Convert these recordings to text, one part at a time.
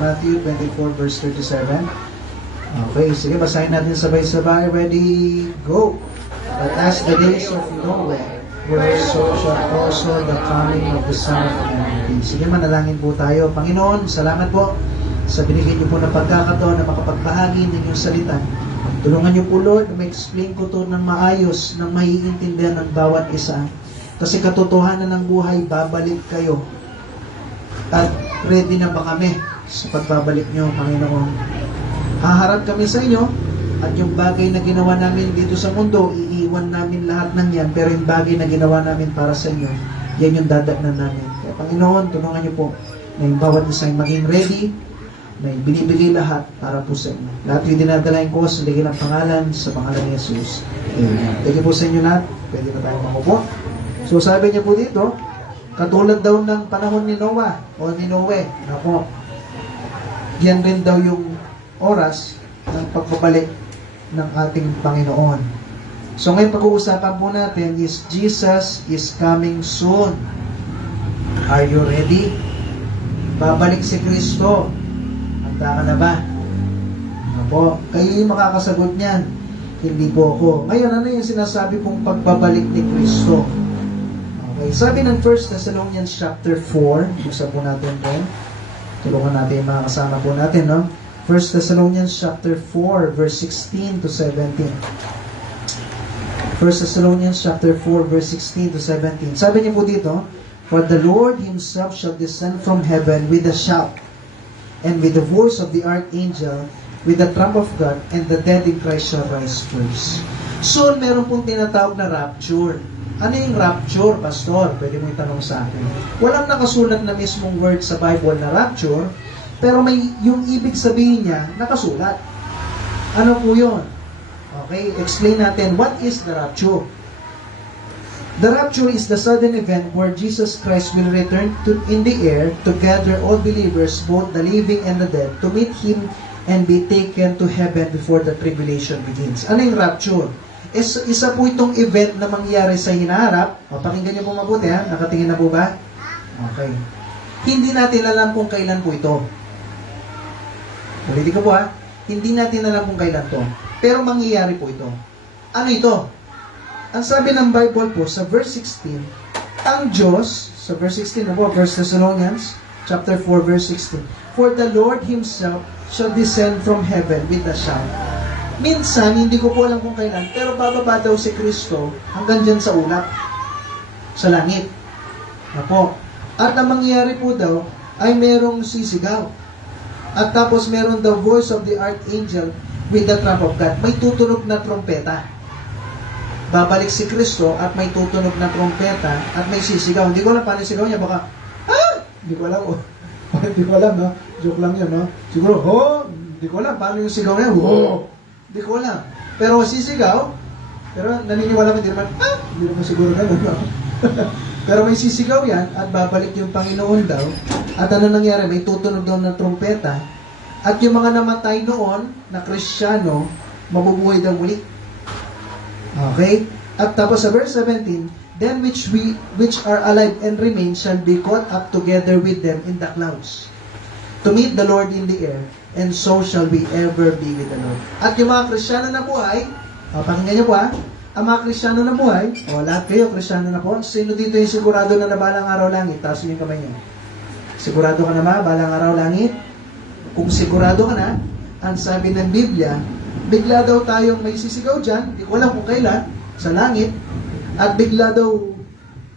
Matthew 24 verse 37. Okay, sige, basahin natin sabay-sabay. Ready, go! But as the days of Noah were, so shall also the coming of the Son of Man be. Sige, manalangin po tayo. Panginoon, salamat po sa binigay niyo po na pagkakataon na makapagbahagi ng inyong salita. Tulungan niyo po, Lord, na ma-explain ko to ng maayos, ng maiintindihan ng bawat isa. Kasi katotohanan ng buhay, babalik kayo. At ready na ba kami sa pagbabalik niyo, Panginoon? Haharap kami sa inyo, at yung bagay na ginawa namin dito sa mundo, iiwan namin lahat ng yan, pero yung bagay na ginawa namin para sa inyo, yan yung dadagnan namin. Kaya Panginoon, tulungan niyo po na yung bawat isa ay maging ready, na binibigay lahat para po sa inyo. Lahat yung dinadalain ko sa ligay ng pangalan, sa pangalan ni Jesus. Amen. Thank you po sa inyo lahat. Pwede na tayo makupo. So sabi niya po dito, katulad daw ng panahon ni Noah o ni Noe, ako, yan rin daw yung oras ng pagbabalik ng ating Panginoon. So ngayon pag-uusapan po natin is Jesus is coming soon. Are you ready? Babalik si Kristo. Handa ka na ba? Opo, kayo yung makakasagot niyan. Hindi po ako. Ngayon, ano yung sinasabi pong pagbabalik ni Kristo? Okay, sabi ng 1 Thessalonians chapter 4, busa po natin din. Tulungan natin yung mga kasama po natin, no? 1 Thessalonians chapter 4, verse 16 to 17. 1 Thessalonians chapter 4, verse 16 to 17. Sabi niyo po dito, For the Lord Himself shall descend from heaven with a shout, and with the voice of the archangel, with the trump of God, and the dead in Christ shall rise first. So, meron pong tinatawag na rapture. Ano yung rapture, Pastor? Pwede mo itanong sa akin. Walang nakasulat na mismong word sa Bible na rapture, pero may yung ibig sabihin niya, nakasulat. Ano po yun? Okay, explain natin, what is the rapture? The rapture is the sudden event where Jesus Christ will return in the air to gather all believers, both the living and the dead, to meet Him and be taken to heaven before the tribulation begins. Ano yung rapture? Isa po itong event na mangyayari sa hinaharap. Pakinggan niyo po mabuti, ha? Nakatingin na po ba? Okay. Hindi natin alam kung kailan po ito. Ulitin ko po, ha? Hindi natin alam kung kailan to. Pero mangyayari po ito. Ano ito? Ang sabi ng Bible po sa verse 16, ang Diyos, sa verse 16 na po, 1 Thessalonians chapter 4, verse 16, For the Lord Himself shall descend from heaven with a shout. Minsan, hindi ko po alam kung kailan, pero bababa daw si Kristo hanggang dyan sa ulap, sa langit. Na po. At ang mangyayari po daw, ay merong sisigaw. At tapos meron the voice of the archangel with the trump of God. May tutunog na trompeta. Babalik si Kristo at may tutunog na trompeta at may sisigaw. Hindi ko alam paano sigaw niya. Baka, Hindi ko alam. Hindi ko alam, no? Joke lang yun, no? Siguro, Hindi ko alam paano yung sigaw niya. Hindi ko alam. Pero sisigaw, pero naniniwala ko, hindi naman siguro gano'n, no? Pero may sisigaw yan at babalik yung Panginoon daw. At ano nangyari? May tutunog daw ng trompeta. At yung mga namatay noon na Kristiyano, mabubuhay daw muli. Okay? At tapos sa verse 17, Then which are alive and remain shall be caught up together with them in the clouds, to meet the Lord in the air, and so shall we ever be with the Lord. At yung mga Kristiyano na buhay, pakinggan niyo po, ang mga Kristiyano na buhay, lahat kayo Kristiyano na po, sino dito yung sigurado na balang araw langit? Taas niyo yung kamay niyo. Sigurado ka na ba, balang araw langit? Kung sigurado ka na, ang sabi ng Biblia, bigla daw tayong may sisigaw dyan, hindi ko alam kung kailan, sa langit, at bigla daw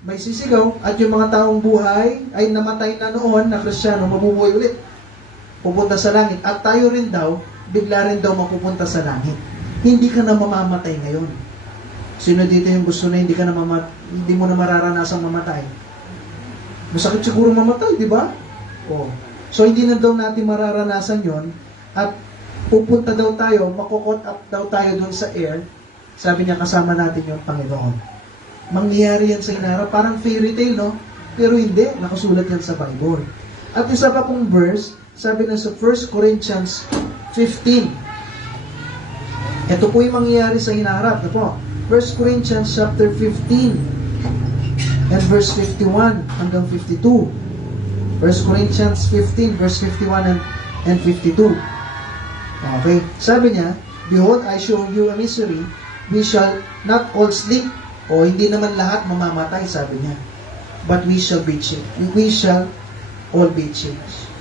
may sisigaw, at yung mga taong buhay ay namatay na noon na Kristiyano, mabubuhay ulit. Pupunta sa langit. At tayo rin daw, bigla rin daw mapupunta sa langit. Hindi ka na mamamatay ngayon. Sino dito yung gusto na hindi mo na mararanasang mamatay? Masakit siguro mamatay, di ba? So hindi na daw natin mararanasan yon at pupunta daw tayo, makukot up daw tayo dun sa air. Sabi niya, kasama natin yung Panginoon. Mangyayari yan sa hinarap. Parang fairy tale, no? Pero hindi. Nakasulat yan sa Bible. At isa pa pong verse, sabi na sa 1 Corinthians 15. Ito po yung mangyayari sa hinaharap. 1 Corinthians chapter 15 and verse 51 hanggang 52. 1 1 Corinthians 15, verse 51 and 52. Okay, sabi niya, behold, I show you a mystery, we shall not all sleep, o hindi naman lahat mamamatay, sabi niya. But we shall be changed. We shall all be changed.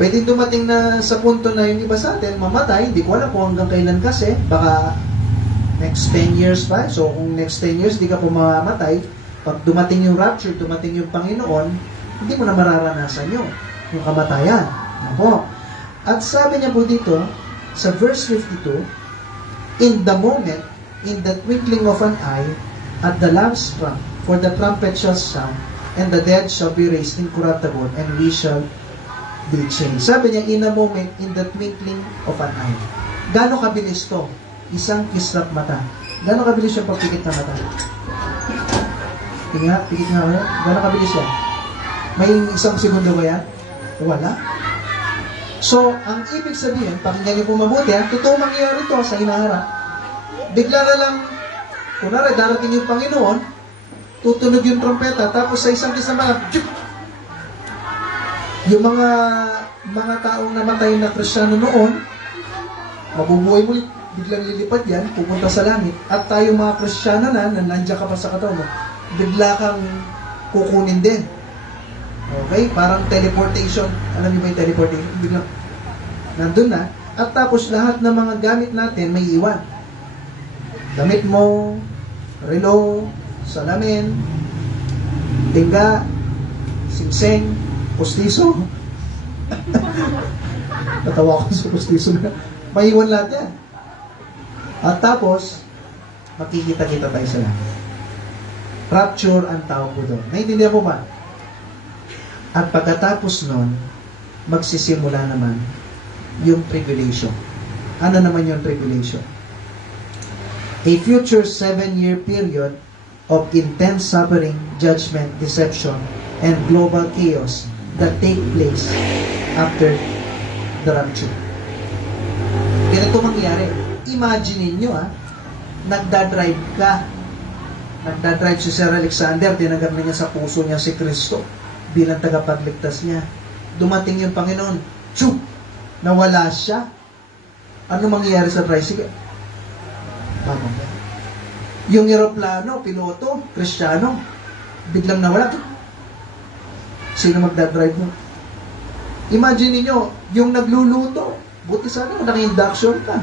Pwede dumating na sa punto na yung iba sa atin, mamatay, hindi ko alam kung hanggang kailan kasi, baka next 10 years pa. So, kung next 10 years, di ka po mamamatay, pag dumating yung rapture, dumating yung Panginoon, hindi mo na mararanasan yung kamatayan. Ako. At sabi niya po dito, sa verse 52, in the moment, in the twinkling of an eye, at the lamb's trump, for the trumpet shall sound, and the dead shall be raised incorruptible, and we shall be changed. Sabi niya, in a moment, in the twinkling of an eye. Gano'ng kabilis to? Isang kislap mata. Gano'ng kabilis yung pagpikit ng mata? Tingnan, pikit nga kayo. Gano'ng kabilis yan? May isang segundo ba yan? Wala. So, ang ibig sabihin, pakinggan niyo po mabuti, totoo mangyayari ito sa hinaharap. Bigla na lang, kunwari, darating yung Panginoon, tutunog yung trompeta, tapos sa isang kisna mga, yung mga taong namatay na Kristiyano noon, mabubuhay muli, biglang lilipad yan, pupunta sa langit, at tayo mga Kristiyano na nandiyan ka pa sa katawan mo, bigla kang kukunin din. Okay? Parang teleportation. Alam niyo ba yung teleportation? Biglang nandun na. At tapos lahat ng mga gamit natin may iwan. Damit mo, relo, salamin, tingga, singseng, pustiso. Natawa ko sa pustiso na. May iwan lahat yan. At tapos, makikita-kita tayo sa langit. Rapture ang tawag ko doon. Naiintindihan mo ba? At pagkatapos nun, magsisimula naman yung tribulation. Ano naman yung tribulation? A future 7-year period of intense suffering, judgment, deception, and global chaos that take place after the rapture. Ganito mangyari. Imagine niyo nagdadrive ka. Nagdadrive si Sir Alexander, tinanggap na niya sa puso niya si Kristo bilang tagapagligtas niya. Dumating yung Panginoon, tsup! Nawala siya. Ano mangyayari sa tricycle? Yung eroplano, piloto, Kristiyano, biglang nawala. Sino magdadrive mo? Imagine niyo, yung nagluluto, buti sana kung naka-induction ka.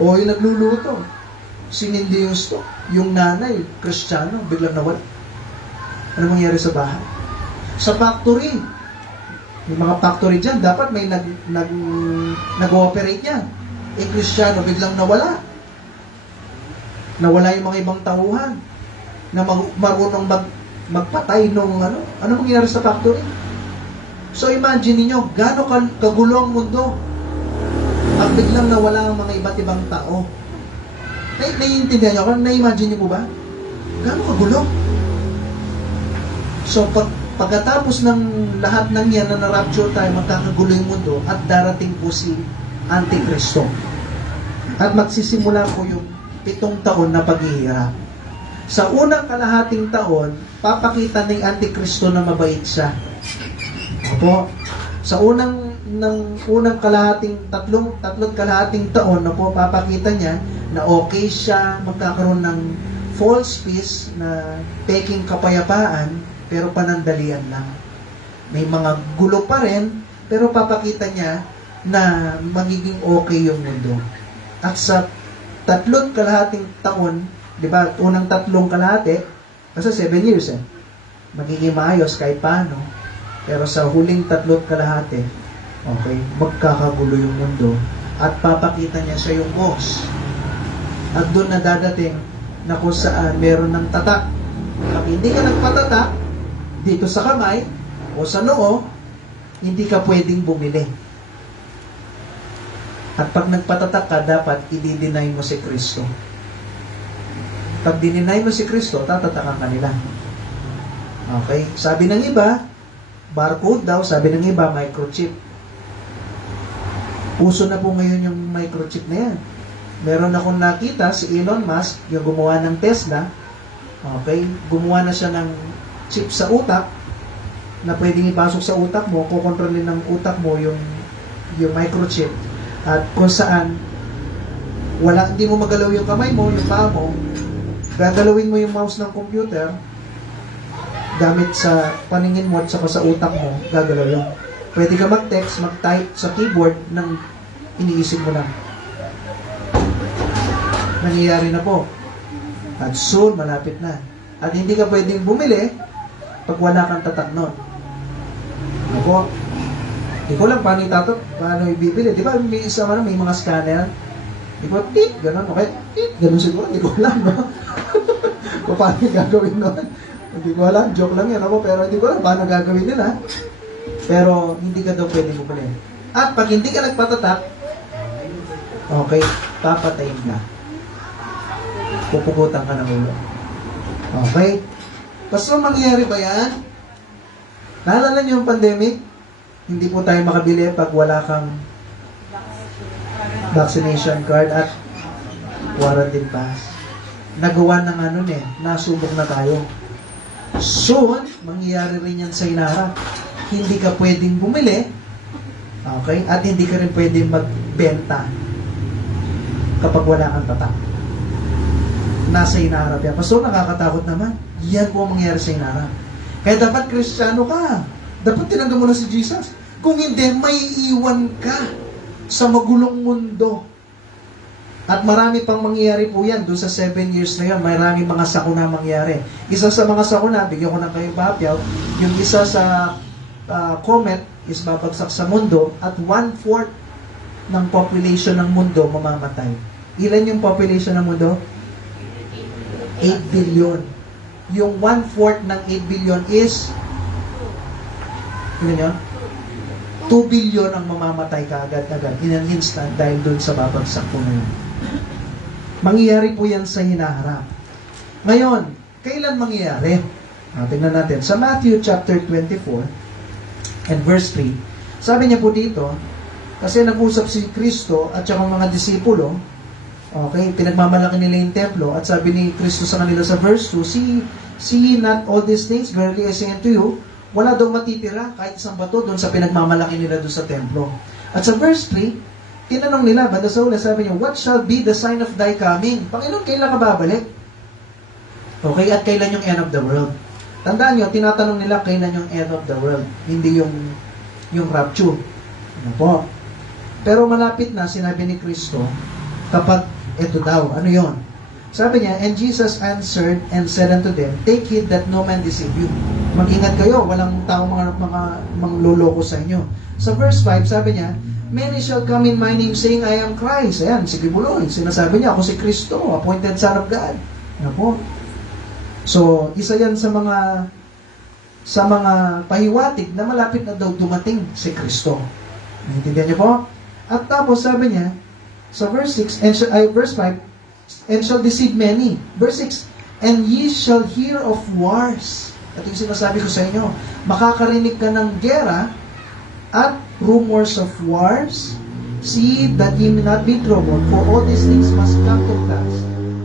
O yung nagluluto, sinindi yung stock. Yung nanay, Kristiyano, biglang nawala. Ano mangyayari sa bahay? Sa factory, yung mga factory dyan, dapat may nag-ooperate yan. Kristiyano, biglang nawala. Nawala yung mga ibang tauhan na marunong magpatay nung ano mangyayari sa factory? So imagine niyo gaano kagulo ang mundo at biglang nawala ang mga iba't ibang tao. Naiintindihan niyo? Na-imagine niyo po ba? Gaano kagulo? So pagkatapos ng lahat ng yan na na-rapture tayo, magkakagulo yung mundo at darating po si Antikristo. At magsisimula po yung 7 taon na paghihirap. Sa unang kalahating taon, papakita ng Antikristo na mabait siya. Opo. Sa unang tatlong kalahating taon na po, papakita niya na okay siya, magkakaroon ng false peace na peking kapayapaan, pero panandalian lang. May mga gulo pa rin, pero papakita niya na magiging okay yung mundo. At sa 3 kalahating taon, di ba, unang 3 kalahati, kasi 7 years magiging maayos kahit paano. Pero sa huling 3 kalahati, okay, magkakagulo yung mundo at papakita niya siya yung boss. At doon na dadating na kung saan meron ng tatak. Pag hindi ka nagpatatak, dito sa kamay o sa noo, hindi ka pwedeng bumili. At pag nagpatatak ka, dapat i-deny mo si Kristo. Pag dininay mo si Kristo, tatatakan ka nila. Okay? Sabi ng iba, barcode daw, sabi ng iba, microchip. Uso na po ngayon yung microchip na yan. Meron akong nakita, si Elon Musk, yung gumawa ng Tesla, okay? Gumawa na siya ng chip sa utak, na pwedeng ipasok sa utak mo, kukontrolin ng utak mo yung microchip, at kung saan hindi mo magalaw yung kamay mo, yung paa mo, gagalawin mo yung mouse ng computer gamit sa paningin mo at saka sa utak mo, gagalaw yun. Pwede ka mag-text, mag-type sa keyboard ng iniisip mo lang. Nangyayari na po. At soon, malapit na. At hindi ka pwedeng bumili pag wala kang tatak nun. Ano po? Hindi ko lang paano ibibili. Di ba may mga scanner? Di ba, gano'n, okay? Gano'n siguro, hindi ko alam, no? Kung paano gagawin nun. Hindi ko alam, joke lang yan ako, pero hindi ko alam paano gagawin nila. Pero hindi ka daw pwede bumili. At pag hindi ka nagpatatak, okay, papatayin ka. Pupugutan ka ng ulo. Okay? Basta mangyayari ba yan? Naalala niyo yung pandemic? Hindi po tayo makabili pag wala kang vaccination card at quarantine pass. Nagawa ng nasubok na tayo. Soon, mangyayari rin yan sa inaharap. Hindi ka pwedeng bumili, okay? At hindi ka rin pwedeng magbenta kapag wala kang tatak. Nasa inaharap yan. Pastor, nakakatakot naman. Yan po ang mangyayari sa inaharap. Kaya dapat Kristiyano ka. Dapat tinanggap mo na si Jesus. Kung hindi, may iwan ka sa magulong mundo. At marami pang mangyayari po yan. Doon sa 7 years na yan, marami mga sakuna mangyayari. Isa sa mga sakuna, bigyan ko na kayo papyaw, yung isa sa comet is babagsak sa mundo at 1/4 ng population ng mundo mamamatay. Ilan yung population ng mundo? 8 billion. Yung 1/4 ng 8 billion is ilan yun? 2 billion ang mamamatay kaagad-agad in an instant dahil dun sa babagsak po na yun. Mangyayari po yan sa hinaharap. Ngayon, kailan mangyayari? Tingnan natin. Sa Matthew chapter 24 and verse 3, sabi niya po dito, kasi nag-usap si Kristo at saka mga disipulo, okay, pinagmamalaki nila yung templo, at sabi ni Kristo sa kanila sa verse 2, see ye not all these things, verily I say unto you, wala daw matitira kahit isang bato doon sa pinagmamalaki nila doon sa templo. At sa verse 3, tinanong nila, banda sa ula, sabi niya, what shall be the sign of thy coming? Panginoon, kailan ka babalik? Okay, at kailan yung end of the world? Tandaan nyo, tinatanong nila kailan yung end of the world, hindi yung rapture. Ano po? Pero malapit na, sinabi ni Kristo, kapag ito daw, ano yon? Sabi niya, and Jesus answered and said unto them, take heed that no man deceive you. Mag-ingat kayo, walang tao mga mangloloko sa inyo. Sa verse 5, sabi niya, many shall come in my name saying, I am Christ. Ayan, si Kibuloy, sinasabi niya, ako si Kristo, appointed Son of God. Ano po? So, isa yan sa mga pahiwatig na malapit na daw dumating si Kristo. Naintindihan niyo po? At tapos sabi niya, sa verse 6, verse 5, and shall deceive many. Verse 6, and ye shall hear of wars. Ito yung sinasabi ko sa inyo. Makakarinig ka ng gera at rumors of wars. See that ye may not be troubled, for all these things must come to pass,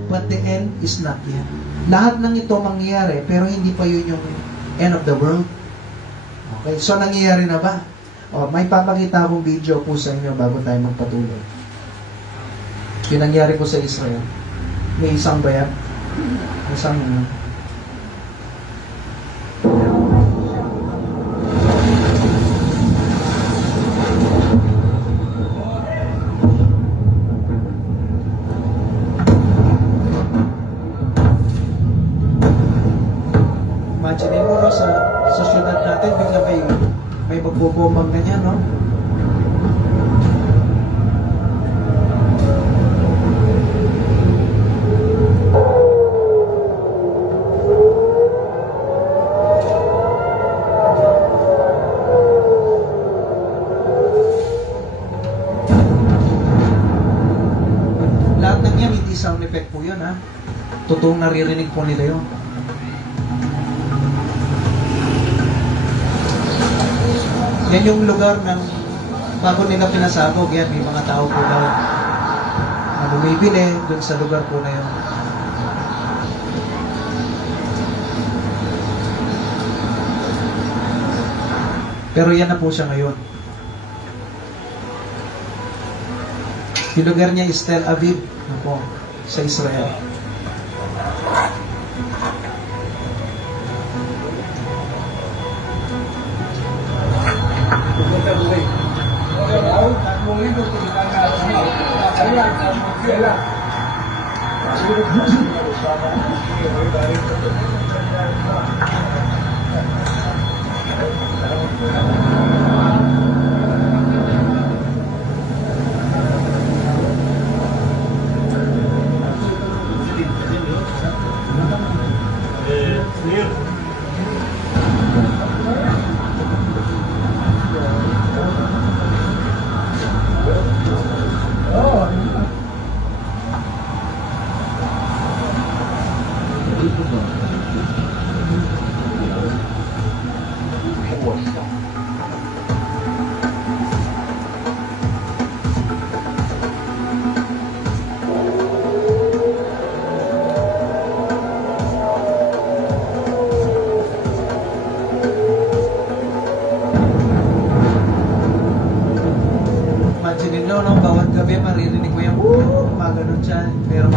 but the end is not yet. Lahat ng ito mangyayari, pero hindi pa yun yung end of the world. Okay, so nangyayari na ba? May papakita akong video po sa inyo bago tayo magpatuloy. Yung nangyari po sa Israel. May isang bayan. Isang imagine mo, no, sa syudad natin, bigla may magbobombang ganyan, no? Lahat ng yan, hindi sound effect po yun, ha? Totoong naririnig po nila yun. Yan yung lugar ng bago nila pinasabog, yan, may mga tao po daw na bumibili dun sa lugar po na yun. Pero yan na po siya ngayon. Yung lugar niya is Tel Aviv, na po, sa Israel. Imagine nyo, no, bawat gabi maririnig ko yung mga ganun dyan. Pero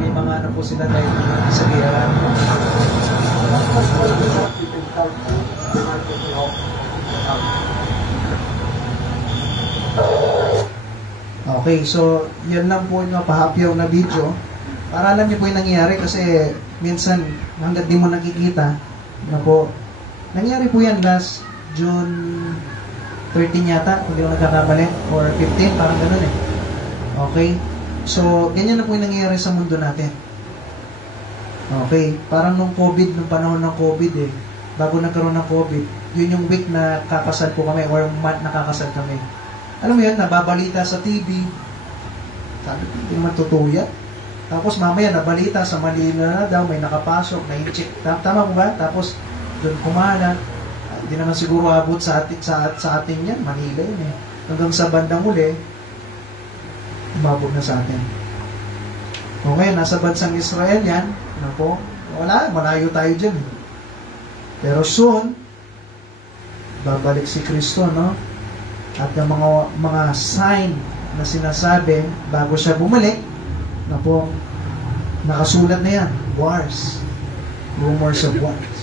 may mga ano po sila dahil sa gera. Okay, so yan lang po yung pahapyaw na video. Para alam niyo po yung nangyayari kasi minsan hanggat di mo nakikita na po, nangyari po yan last June 13 yata, hindi ko nagkakamali, or 15, parang ganun eh. Okay? So, ganyan na po yung nangyayari sa mundo natin. Okay? Parang nung COVID, nung panahon ng COVID eh, bago nagkaroon ng COVID, yun yung week na kakasal po kami, or month na kakasal kami. Alam mo yun, nababalita sa TV, sabi ko, hindi naman totoo yan. Tapos mamaya, nabalita sa Manila na daw, may nakapasok, may check. Tama po ba? Tapos, doon kumana. Hindi naman siguro abot sa atin yan. Manila yun eh. Hanggang sa bandang uli, umabot na sa atin. Okay, nasa bansang Israel yan. Ano po? Wala, malayo tayo dyan. Pero soon, babalik si Kristo, no? At yung mga sign na sinasabi bago siya bumalik, na po, nakasulat na yan. Wars. Rumors of wars.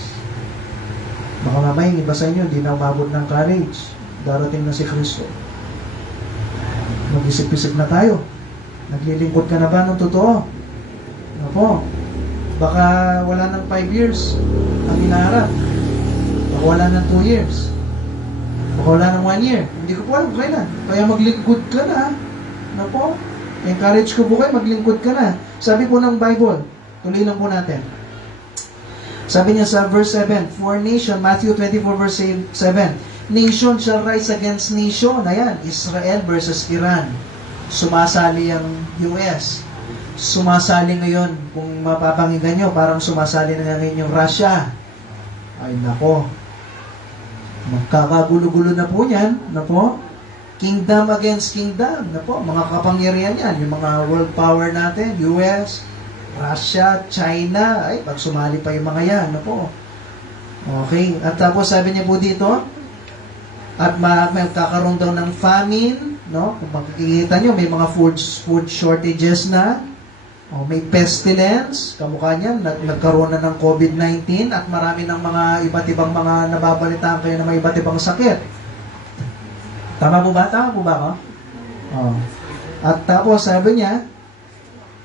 Baka mamaya yung iba sa inyo, hindi na umabot ng courage. Darating na si Kristo. Mag-isip-isip na tayo. Naglilingkod ka na ba ng totoo? Ano po? Baka wala ng 5 years ang hinaharap. Baka wala ng 2 years. Baka wala ng 1 year. Hindi ko po alam kailan. Kaya maglingkod ka na. Ano po? Encourage ko po kayo, maglingkod ka na. Sabi po ng Bible, tuloy lang po natin. Sabi niya sa verse 7, for nation, Matthew 24 verse 7, nation shall rise against nation. Ayan, Israel versus Iran. Sumasali ang US. Sumasali ngayon, kung mapapanginggan nyo, parang sumasali na ngayon yung Russia. Ay nako, magkakagulo-gulo na po yan, na po. Kingdom against kingdom, na po, mga kapangyarihan yan, yung mga world power natin, US, Russia, China, ay, pag sumali pa yung mga yan, na po. Okay, at tapos sabi niya po dito, at magkakaroon daw ng famine, no? Kung makikita nyo, may mga food shortages na, o may pestilence, kamukha niyan, nagkaroon na ng COVID-19, at marami ng mga iba't ibang mga nababalitaan kayo na may iba't ibang sakit. Tama po ba? Tama po ba ako? Oh. At tapos sabi niya,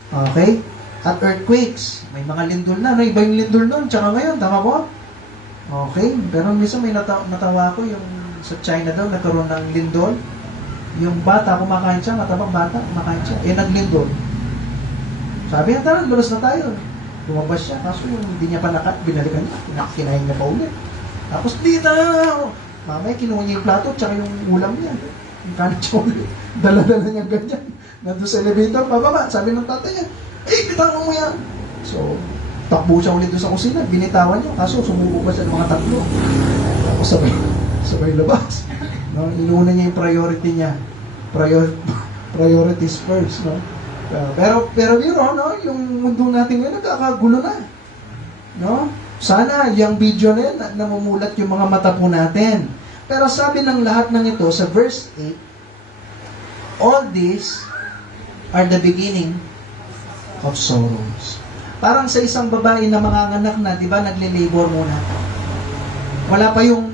okay, at earthquakes, may mga lindol na, no? Iba yung lindol nun, tsaka ngayon, tama po? Okay, pero minsan may natawa ko yung sa China daw, nagkaroon ng lindol. Yung bata, kumakain siya, matabang bata, kumakain siya. Naglindol. Sabi niya, tara, lulas na tayo. Lumabas siya, kaso yung hindi niya pa binalikan niya, kinain niya pa ulit. Tapos, di na, mamaya kinuha niya yung plato, tsaka yung ulam niya. Yung kanin siya ulit. Dala-dala niya ganyan. Nandun sa elevator, pababa, sabi ng tatay niya, bitawan mo yan. So, takbo siya ulit doon sa kusina, binitawan niya, kaso sumuko pa siya ng mga tatlo. Tapos sabay labas. No? Inuna niya yung priority niya. Priorities first, no? Pero no, yung mundo natin ngayon nagkakagulo na. No? Sana yung video na yan, namumulat yung mga mata po natin Pero sabi ng lahat ng ito sa verse 8, all these are the beginning of sorrows. Parang sa isang babae na manganganak na, di ba, nagle-labor muna. Wala pa yung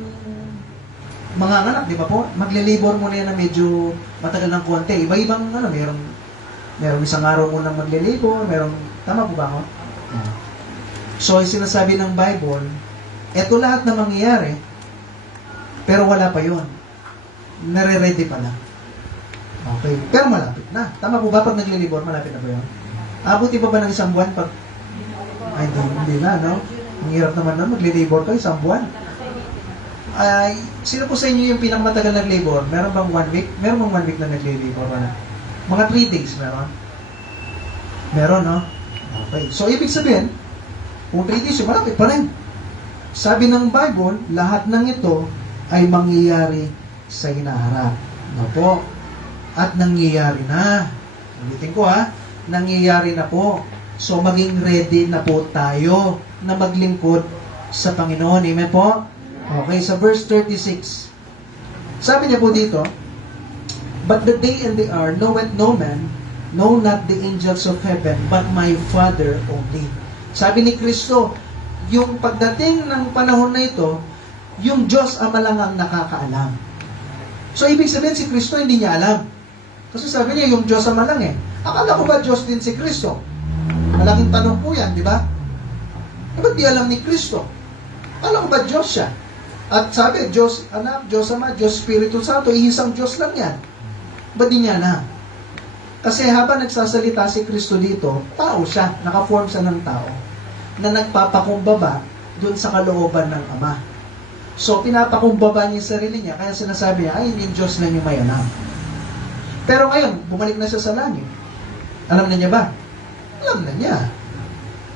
manganganak, di ba po? Magle-labor muna yan na medyo matagal ng konti. Iba-ibang, merong isang araw muna magle-labor, tama po ba ako? So, sinasabi ng Bible, eto lahat na mangyayari, pero wala pa yun. Nare-ready pa lang. Okay. Pero malapit na. Tama po ba pag nagle-labor, malapit na ba yun? Abuti pa ba ng isang buwan pag... Ay, hindi na, no? Ang hirap naman na magle-labor ka, isang buwan. Ay, sino po sa inyo yung pinakamatagal nag-labor? Meron bang 1 week? Meron bang 1 week na nagle-labor? Mga 3 days, meron? Meron, no? Okay. So, ibig sabihin, kung 3 days, malapit pa rin. Sabi ng Bible, lahat ng ito ay mangyayari sa hinaharap. No po? At nangyayari na. Ulitin ko nangyayari na po. So, maging ready na po tayo na maglingkod sa Panginoon. Amen po? Okay, sa verse 36. Sabi niya po dito, but the day and the hour knoweth no man, no not the angels of heaven, but my Father only. Sabi ni Kristo, yung pagdating ng panahon na ito, yung Diyos Ama lang ang nakakaalam. So, ibig sabihin si Kristo hindi niya alam. Kasi sabi niya, yung Diyos Ama lang Akala ko ba Diyos din si Kristo? Malaking tanong po yan, di ba? Ba't di alam ni Kristo? Alam ko ba Diyos siya? At sabi, Diyos Anak, Diyos Ama, Diyos Espiritu Santo, iisang Diyos lang yan. Ba't di niya alam? Kasi habang nagsasalita si Kristo dito, tao siya, nakaform siya ng tao, na nagpapakumbaba dun sa kalooban ng Ama. So, pinapakumbaba niya yung sarili niya, kaya sinasabi niya, ay, yung Diyos lang yung may alam. Pero ngayon, bumalik na siya sa langit. Alam na niya ba? Alam na niya.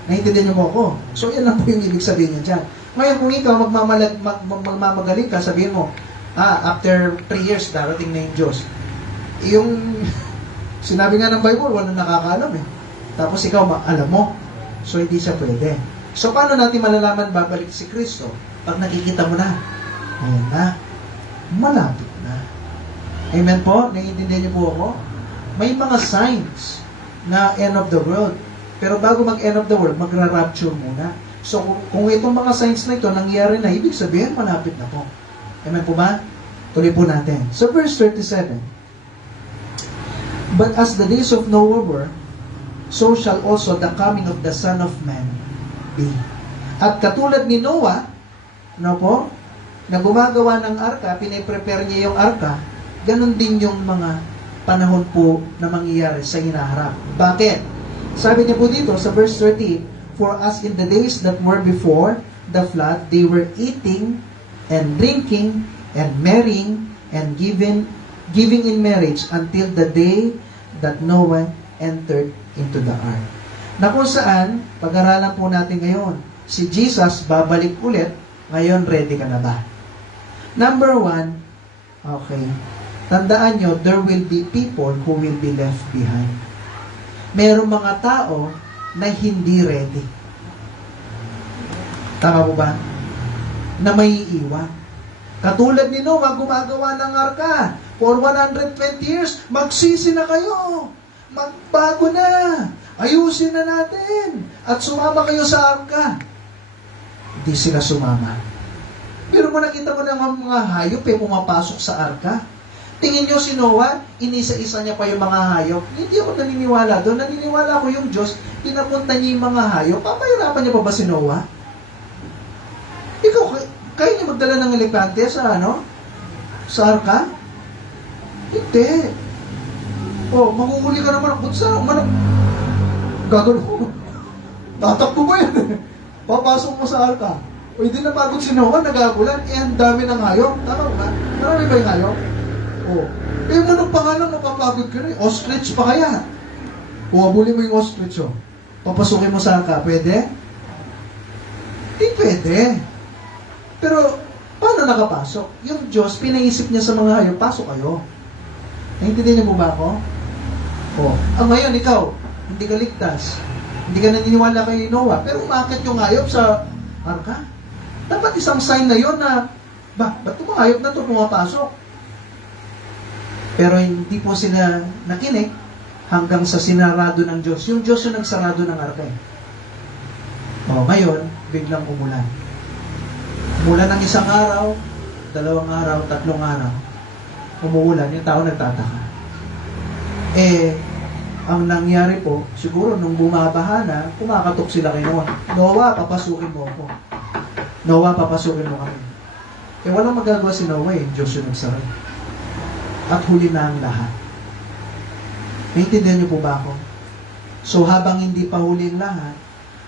Naintindihan niyo mo ako. So, yan lang po yung ibig sabihin niya dyan. Ngayon, kung ikaw magmamagaling ka, sabihin mo, after 3 years, darating na yung Diyos. Yung, sinabi nga ng Bible, walang nakakaalam Tapos ikaw, alam mo. So, hindi siya pwede. So, paano natin malalaman babalik si Kristo? Pag nakikita mo na, ayan na, malapit na. Amen po? Naiintindihan niyo po ako? May mga signs na end of the world. Pero bago mag-end of the world, magra-rapture muna. So, kung itong mga signs na ito nangyari na, ibig sabihin, malapit na po. Amen po ba? Tuloy po natin. So, verse 37. But as the days of Noah were, so shall also the coming of the Son of Man be. At katulad ni Noah, na gumagawa ng arka, piniprepare niya yung arka, ganun din yung mga panahon po na mangyayari sa hinaharap. Bakit? Sabi niya po dito sa verse 30, for as in the days that were before the flood, they were eating and drinking and marrying and giving in marriage until the day that Noah entered into the ark. Na kung saan, pag-aralan po natin ngayon, si Jesus babalik ulit, ngayon ready ka na ba? Number 1, okay, tandaan nyo, there will be people who will be left behind. Merong mga tao na hindi ready. Tama po ba? Na may iiwan. Katulad ni Noah, gumagawa ng arka. For 120 years, magsisi na kayo. Magbago na. Ayusin na natin. At sumama kayo sa arka. Hindi sila sumama. Pero mo nakita mo ng mga hayop pumapasok sa arka. Tingin nyo si Noah, inisa-isa niya pa yung mga hayop. Hindi ako naniniwala doon. Naniniwala ko yung Diyos, pinapunta niya yung mga hayop. Papahirapan niya pa ba si Noah? Ikaw, kaya niya magdala ng elepante sa Sa arka? Hindi. Manguhuli ka naman. Sa gagawin mo. Tatakbo mo yan. Papasok mo sa arka. Hindi na pagod si Noah, nagagulan. Ang dami ng hayop. Tama ba? Marami ba yung hayop? Anong pangalan mapapagod ka rin? Ostrich pa kaya? Abuli mo yung ostrich, papasukin mo sa arka. Pwede? Hindi pwede. Pero, paano nakapasok? Yung Diyos, pinaisip niya sa mga hayop, pasok kayo. Naintindihan niyo mo ba ako? Ngayon, ikaw, hindi ka ligtas. Hindi ka naniniwala kay Noah, pero umakit yung hayop sa arka. Dapat isang sign na yon na ba't itong mga hayop na ito pumapasok? Pero hindi po sila nakinig hanggang sa sinarado ng Diyos. Yung Diyos yung nagsarado ng arka. Ngayon, biglang umulan. Umulan ng isang araw, 2 araw, 3 araw. Umuulan, yung tao nagtataka. Ang nangyari po, siguro nung bumabaha na, kumakatok sila kay Noah. Noah, papasukin mo ako. Noah, papasukin mo kami. Walang magagawa si Noah Diyos yung nagsara. At huli na ang lahat. Naintindihan niyo po ba ako? So habang hindi pa huli ang lahat,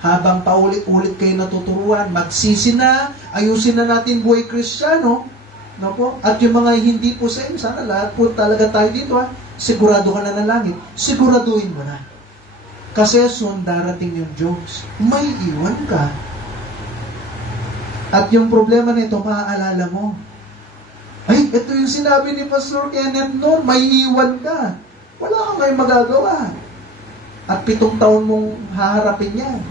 habang paulit-ulit kayo natuturuan, magsisi na, ayusin na natin buhay Kristiyano, no po? At yung mga hindi po sa inyo, sana lahat po talaga tayo dito, sigurado ka na ng langit, siguraduhin mo na. Kasi soon darating yung Diyos, may iwan ka. At yung problema nito, maaalala mo, ay, ito yung sinabi ni Pastor Kenneth noon, may iwan ka. Wala kang ngayon magagawa. At 7 taon mong haharapin yan.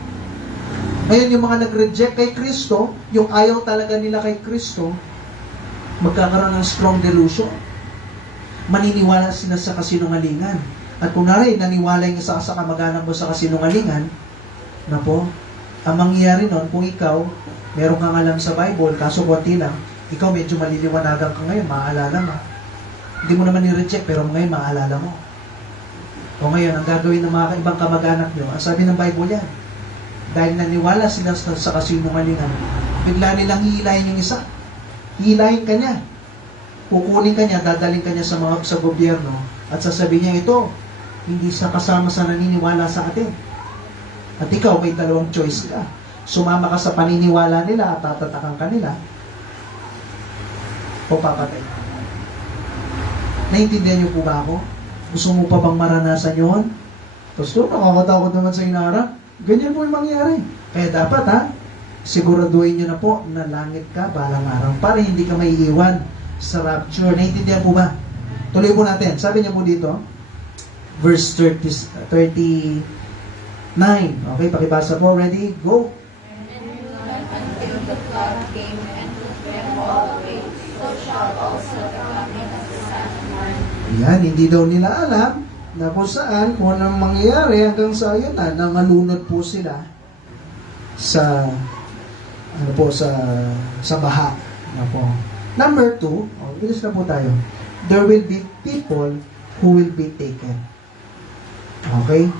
Ngayon, yung mga nag-reject kay Kristo, yung ayaw talaga nila kay Kristo, magkakaroon ng strong delusion. Maniniwala sila sa kasinungalingan. At kung naniwala yung isa sa kamag-anak mo sa kasinungalingan, na po, ang mangyayari nun, kung ikaw, meron kang alam sa Bible, kaso konti lang, ikaw medyo maliliwanagan ka ngayon, maaalala mo. Hindi mo naman ni-reject, pero ngayon maaalala mo. O ngayon, ang gagawin ng mga ibang kamag-anak nyo, ang sabi ng Bible yan, dahil naniwala sila sa kasinungalingan, bigla nilang hihilahin yung isa. Hihilahin ka niya. Kukunin ka niya, dadaling ka niya sa gobyerno, at sasabihin niya, ito, hindi sa kasama sa naniniwala sa atin. At ikaw, may 2 choice ka. Sumama ka sa paniniwala nila at tatatakan ka nila, o papatay. Naintindihan niyo po ba ako? Gusto mo pa bang maranasan yun? Pastor, nakakatakot naman sa inara. Ganyan po yung mangyari. Kaya dapat siguraduhin niyo na po na langit ka balang araw para hindi ka may iwan sa rapture. Naintindihan po ba? Tuloy po natin. Sabi niya po dito, verse 39. Okay, pakibasa po. Ready? Go! Until the flood came and took them all away, so shall also the coming of the Son of Man. Yan, hindi daw nila alam na kung saan, kung anong mangyayari hanggang sa yun na, nangalunod po sila sa, sa baha. Number 2, bilis na po tayo. There will be people who will be taken. Okay?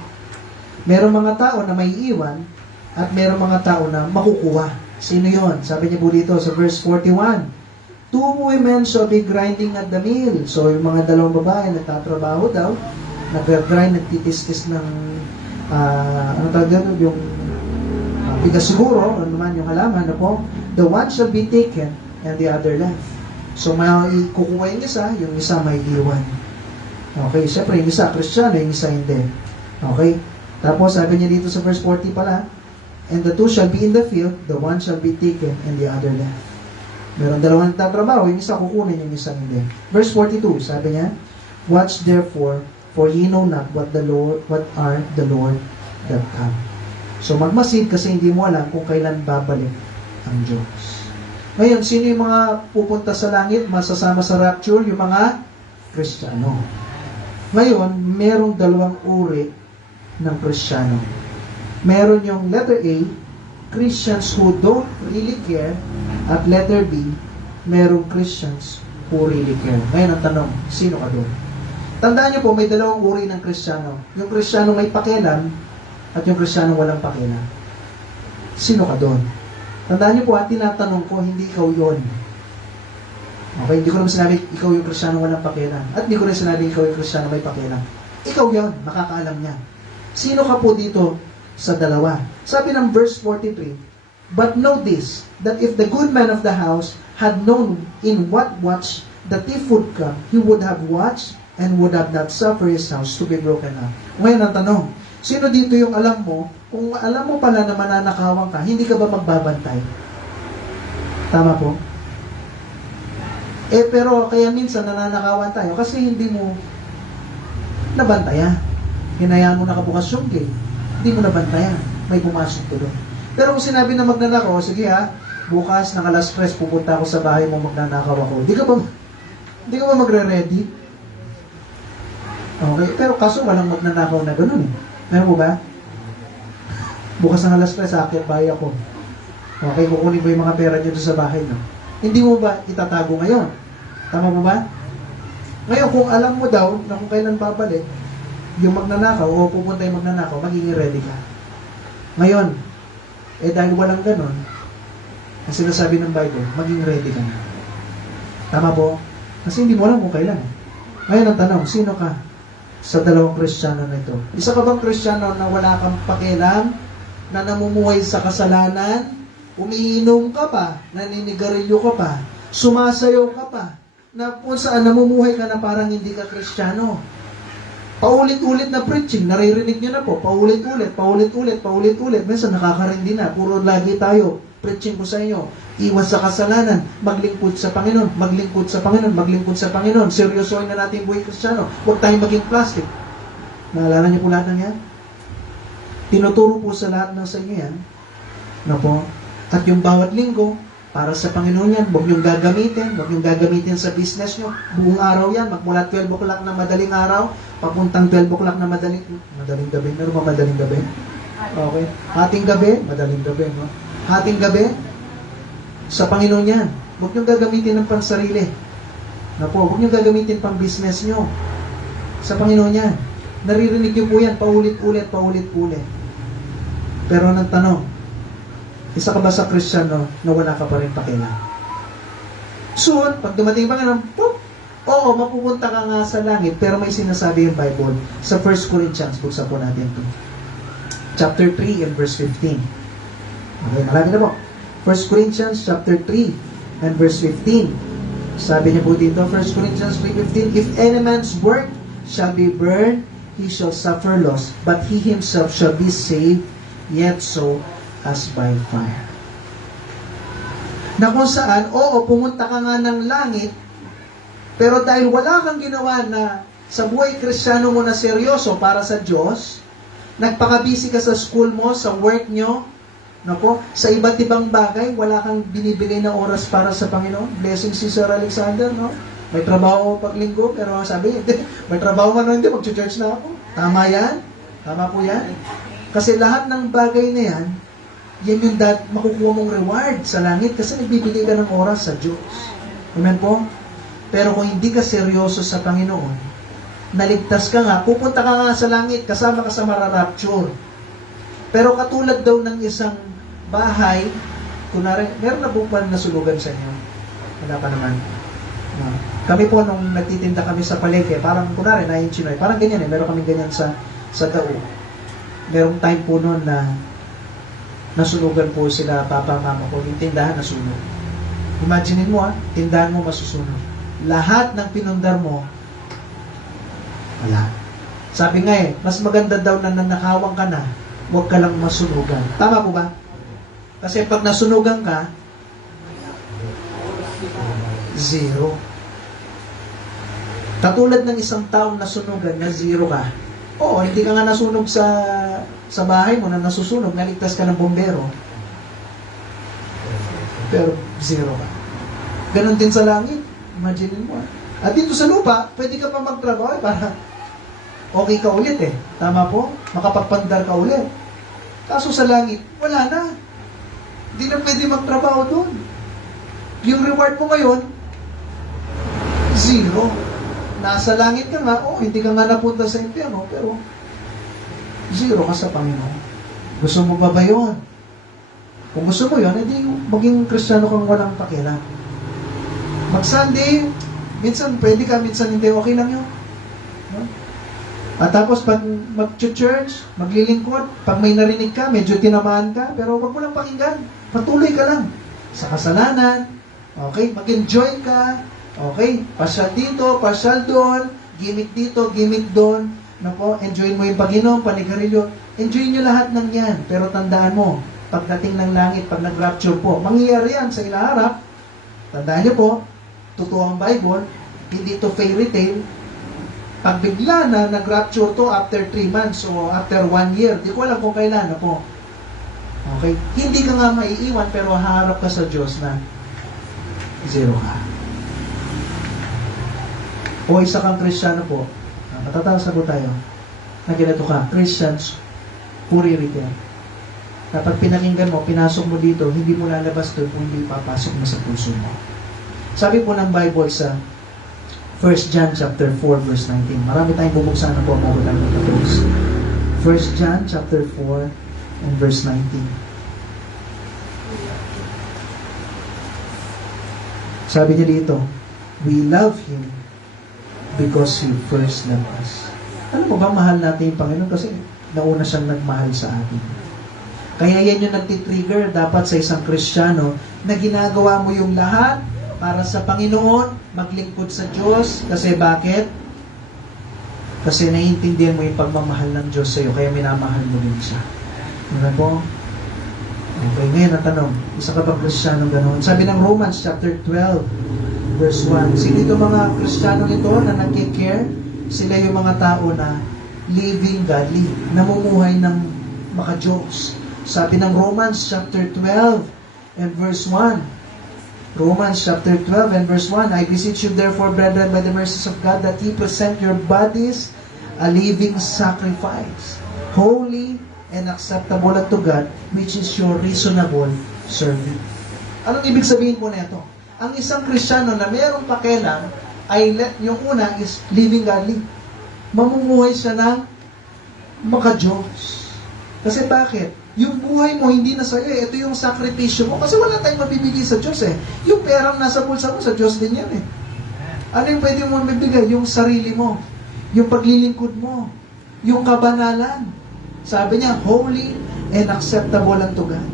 Merong mga tao na may iwan at merong mga tao na makukuha. Sino yon? Sabi niya po dito sa verse 41. 2 women shall be grinding at the mill. So, yung mga 2 babae nagtatrabaho daw, nag-grind, nagtitis-tis ng, yung bigas siguro, ano naman yung halaman, the one shall be taken and the other left. So, may kukuha yung isa may iwan. Okay, syempre, yung isa Kristiyano, yung isa hindi. Okay? Tapos, sabi niya dito sa verse 40 pala, and the 2 shall be in the field, the one shall be taken and the other left. Meron 2 nagtatrabaho, yung isa kukunin, yung isa hindi. Verse 42, sabi niya, watch therefore, for ye know not what are the Lord that come. So magmasid kasi hindi mo alam kung kailan babalik ang Diyos. Ngayon, sino yung mga pupunta sa langit, masasama sa rapture? Yung mga Kristiyano. Ngayon, merong 2 uri ng Kristiyano. Meron yung letter A, Christians who don't really care, at letter B, merong Christians who really care. Ngayon ang tanong, sino ka doon? Tandaan niyo po, may 2 uri ng Kristiyano. Yung Kristiyano may pakialam at yung Kristiyano walang pakialam. Sino ka doon? Tandaan niyo po, tinatanong ko, hindi ikaw yon. Okay, hindi ko naman sinabi, ikaw yung Kristiyano walang pakialam. At hindi ko rin sinabi, ikaw yung Kristiyano may pakialam. Ikaw yon, makakaalam niya. Sino ka po dito sa 2? Sabi ng verse 43, but know this, that if the good man of the house had known in what watch the thief would come, he would have watched and would have not suffered his house to be broken up. Ngayon ang tanong, sino dito yung alam mo, kung alam mo pala na mananakawan ka, hindi ka ba magbabantay? Tama po? Pero kaya minsan nananakawan tayo kasi hindi mo nabantayan. Hinayaan mo nakabukas yung gate. Hindi mo nabantayan. May pumasok doon. Pero kung sinabi na magnanakaw, sige bukas ng alas 3, pupunta ako sa bahay mo, magnanakaw ako. Di ka ba magre-ready? Okay, pero kaso walang magnanakaw na ganun eh. Meron mo ba? Bukas ng alas 3, aakyat bahay ako. Okay, kukunin ko yung mga pera niyo doon sa bahay, no? Hindi mo ba itatago ngayon? Tama mo ba? Ngayon, kung alam mo daw na kung kailan babalik, yung magnanakaw o pupunta yung magnanakaw, magiging ready ka. Ngayon, dahil walang ganun, ang sinasabi ng Bible, maging ready ka na. Tama po? Kasi hindi mo alam kung kailan. Ngayon ang tanong, sino ka sa dalawang Kristiyano na ito? Isa ka bang Kristiyano na wala kang pakialam, na namumuhay sa kasalanan, umiinom ka pa, naninigarilyo ka pa, sumasayaw ka pa, na kung saan namumuhay ka na parang hindi ka Kristiyano. Paulit-ulit na preaching, naririnig nyo na po, paulit-ulit. Minsan nakakarindi na, puro lagi tayo, preaching ko sa inyo, iwas sa kasalanan, maglingkod sa Panginoon, seryosohin na natin buhay Kristiyano, huwag tayong maging plastic. Naalala niyo po lahat ng yan? Tinuturo po sa lahat ng sa inyo yan, na po, at yung bawat linggo, para sa Panginoon yan, huwag niyong gagamitin sa business niyo. Buong araw yan, magmula 12 o'clock na madaling araw, papuntang 12 o'clock na madaling gabi. Meron ba madaling gabi? Okay. Hating gabi, madaling gabi. No? Hating gabi, sa Panginoon yan. Huwag niyong gagamitin ng pansarili. Huwag niyong gagamitin pang business niyo. Sa Panginoon yan. Naririnig niyo po yan, paulit-ulit. Pero ang tanong, isa ka ba sa Kristiyano na wala ka pa rin pakialam? Soon, pag dumating pa nga ng oo, mapupunta ka nga sa langit, pero may sinasabi yung Bible sa 1 Corinthians, buksan po natin ito. Chapter 3 and verse 15. Okay, marami na po. 1 Corinthians chapter 3 and verse 15. Sabi niya po dito, 1 Corinthians 3:15, if any man's work shall be burned, he shall suffer loss, but he himself shall be saved, yet so as by fire. Na kung saan, oo, pumunta ka nga ng langit, pero dahil wala kang ginawa na sa buhay Kristiyano mo na seryoso para sa Diyos, nagpakabisi ka sa school mo, sa work nyo, sa iba't ibang bagay, wala kang binibigay na oras para sa Panginoon. Blessing si Sir Alexander, no? May trabaho paglinggo, pero sabi, may trabaho man o hindi, mag-church na ako. Tama yan? Tama po yan? Kasi lahat ng bagay na yan, yan yung makukuha mong reward sa langit kasi nagbibigay ka ng oras sa Diyos. Amen po? Pero kung hindi ka seryoso sa Panginoon, naligtas ka nga, pupunta ka nga sa langit, kasama ka sa mararapture. Pero katulad daw ng isang bahay, kunwari, meron na po ba nasunugan sa inyo? Wala pa naman. Kami po, nung nagtitinda kami sa palengke, parang kunwari, na-in Chinoy, parang ganyan meron kami ganyan sa Dao. Merong time po noon na nasunugan po sila, papa, mama ko, yung tindahan nasunog. Imaginin mo tindahan mo masusunog. Lahat ng pinundar mo, wala. Sabi nga mas maganda daw na nanakawang ka na, huwag ka lang masunugan. Tama po ba? Kasi pag nasunugan ka, zero. Katulad ng isang taong nasunugan na zero ka. Oo, hindi ka nga nasunog sa bahay mo na nasusunog, naligtas ka ng bombero. Pero zero ka. Ganon din sa langit. Imagine mo. At dito sa lupa, pwede ka pa magtrabaho para okay ka ulit Tama po? Makapagpandar ka ulit. Kaso sa langit, wala na. Hindi na pwede magtrabaho doon. Yung reward mo ngayon, zero. Nasa langit ka nga, hindi ka nga napunta sa impyerno, pero zero ka sa Panginoon. Gusto mo ba yun? Kung gusto mo yun, hindi maging Kristiyano kang walang pakialam. Mag-Sunday, minsan pwede ka, minsan hindi, okay lang yun. No? At tapos pag mag-church, maglilingkod, pag may narinig ka, medyo tinamaan ka, pero wag mo lang pakinggan. Patuloy ka lang sa kasalanan. Okay? Mag-enjoy ka. Okay? Pasyal dito, pasyal doon, gimmick dito, gimmick doon. Enjoy mo yung Panginoon, panigarilyo. Enjoy nyo lahat ng yan. Pero tandaan mo, pagdating ng langit, pag nag-rapture po, mangyayari yan sa ilaharap. Tandaan nyo po, totoo ang Bible, hindi to fairy tale. Pag bigla na nag-rapture to after 3 months o after 1 year, di ko alam kung kailan po. Okay? Hindi ka nga maiiwan, pero haharap ka sa Diyos na zero ka. O isa kang Kristiyano po, matataas po tayo, na ganito ka, Christians, puri repair. Kapag pinakinggan mo, pinasok mo dito, hindi mo lalabas doon kung hindi papasok mo sa puso mo. Sabi po ng Bible sa 1 John chapter 4 verse 19. Marami tayong bubuksan na po bago tayo matapos. 1 John chapter 4 and verse 19. Sabi niya dito, we love Him because He first loved us. Ano mo ba, mahal natin yung Panginoon kasi nauna siyang nagmahal sa atin. Kaya yan yung nagtitrigger dapat sa isang Kristiyano na ginagawa mo yung lahat para sa Panginoon, maglingkod sa Diyos. Kasi bakit? Kasi naiintindihan mo yung pagmamahal ng Diyos sa iyo, kaya minamahal mo rin siya. Diba po? Okay, ngayon ang tanong, isa ka ba Kristiyano ganoon? Sabi ng Romans chapter 12, verse 1, sino ito mga Kristiyano nito na nagkikare? Sila yung mga tao na living godly, namumuhay ng maka-Diyos. Sabi ng Romans chapter 12 and verse 1. Romans chapter 12 and verse 1. I beseech you therefore, brethren, by the mercies of God, that ye present your bodies a living sacrifice, holy and acceptable unto God, which is your reasonable service. Anong ibig sabihin po nito? Ang isang Kristiyano na mayroong pakialam ay yung una is living godly. Mamumuhay siya ng maka-Diyos. Kasi bakit? Yung buhay mo hindi na sa'yo eh. Ito yung sakripisyo mo. Kasi wala tayong mabibigay sa Diyos eh. Yung perang nasa bulsa mo, sa Diyos din yan eh. Ano yung pwede mo mabibigay? Yung sarili mo. Yung paglilingkod mo. Yung kabanalan. Sabi niya, holy and acceptable unto God.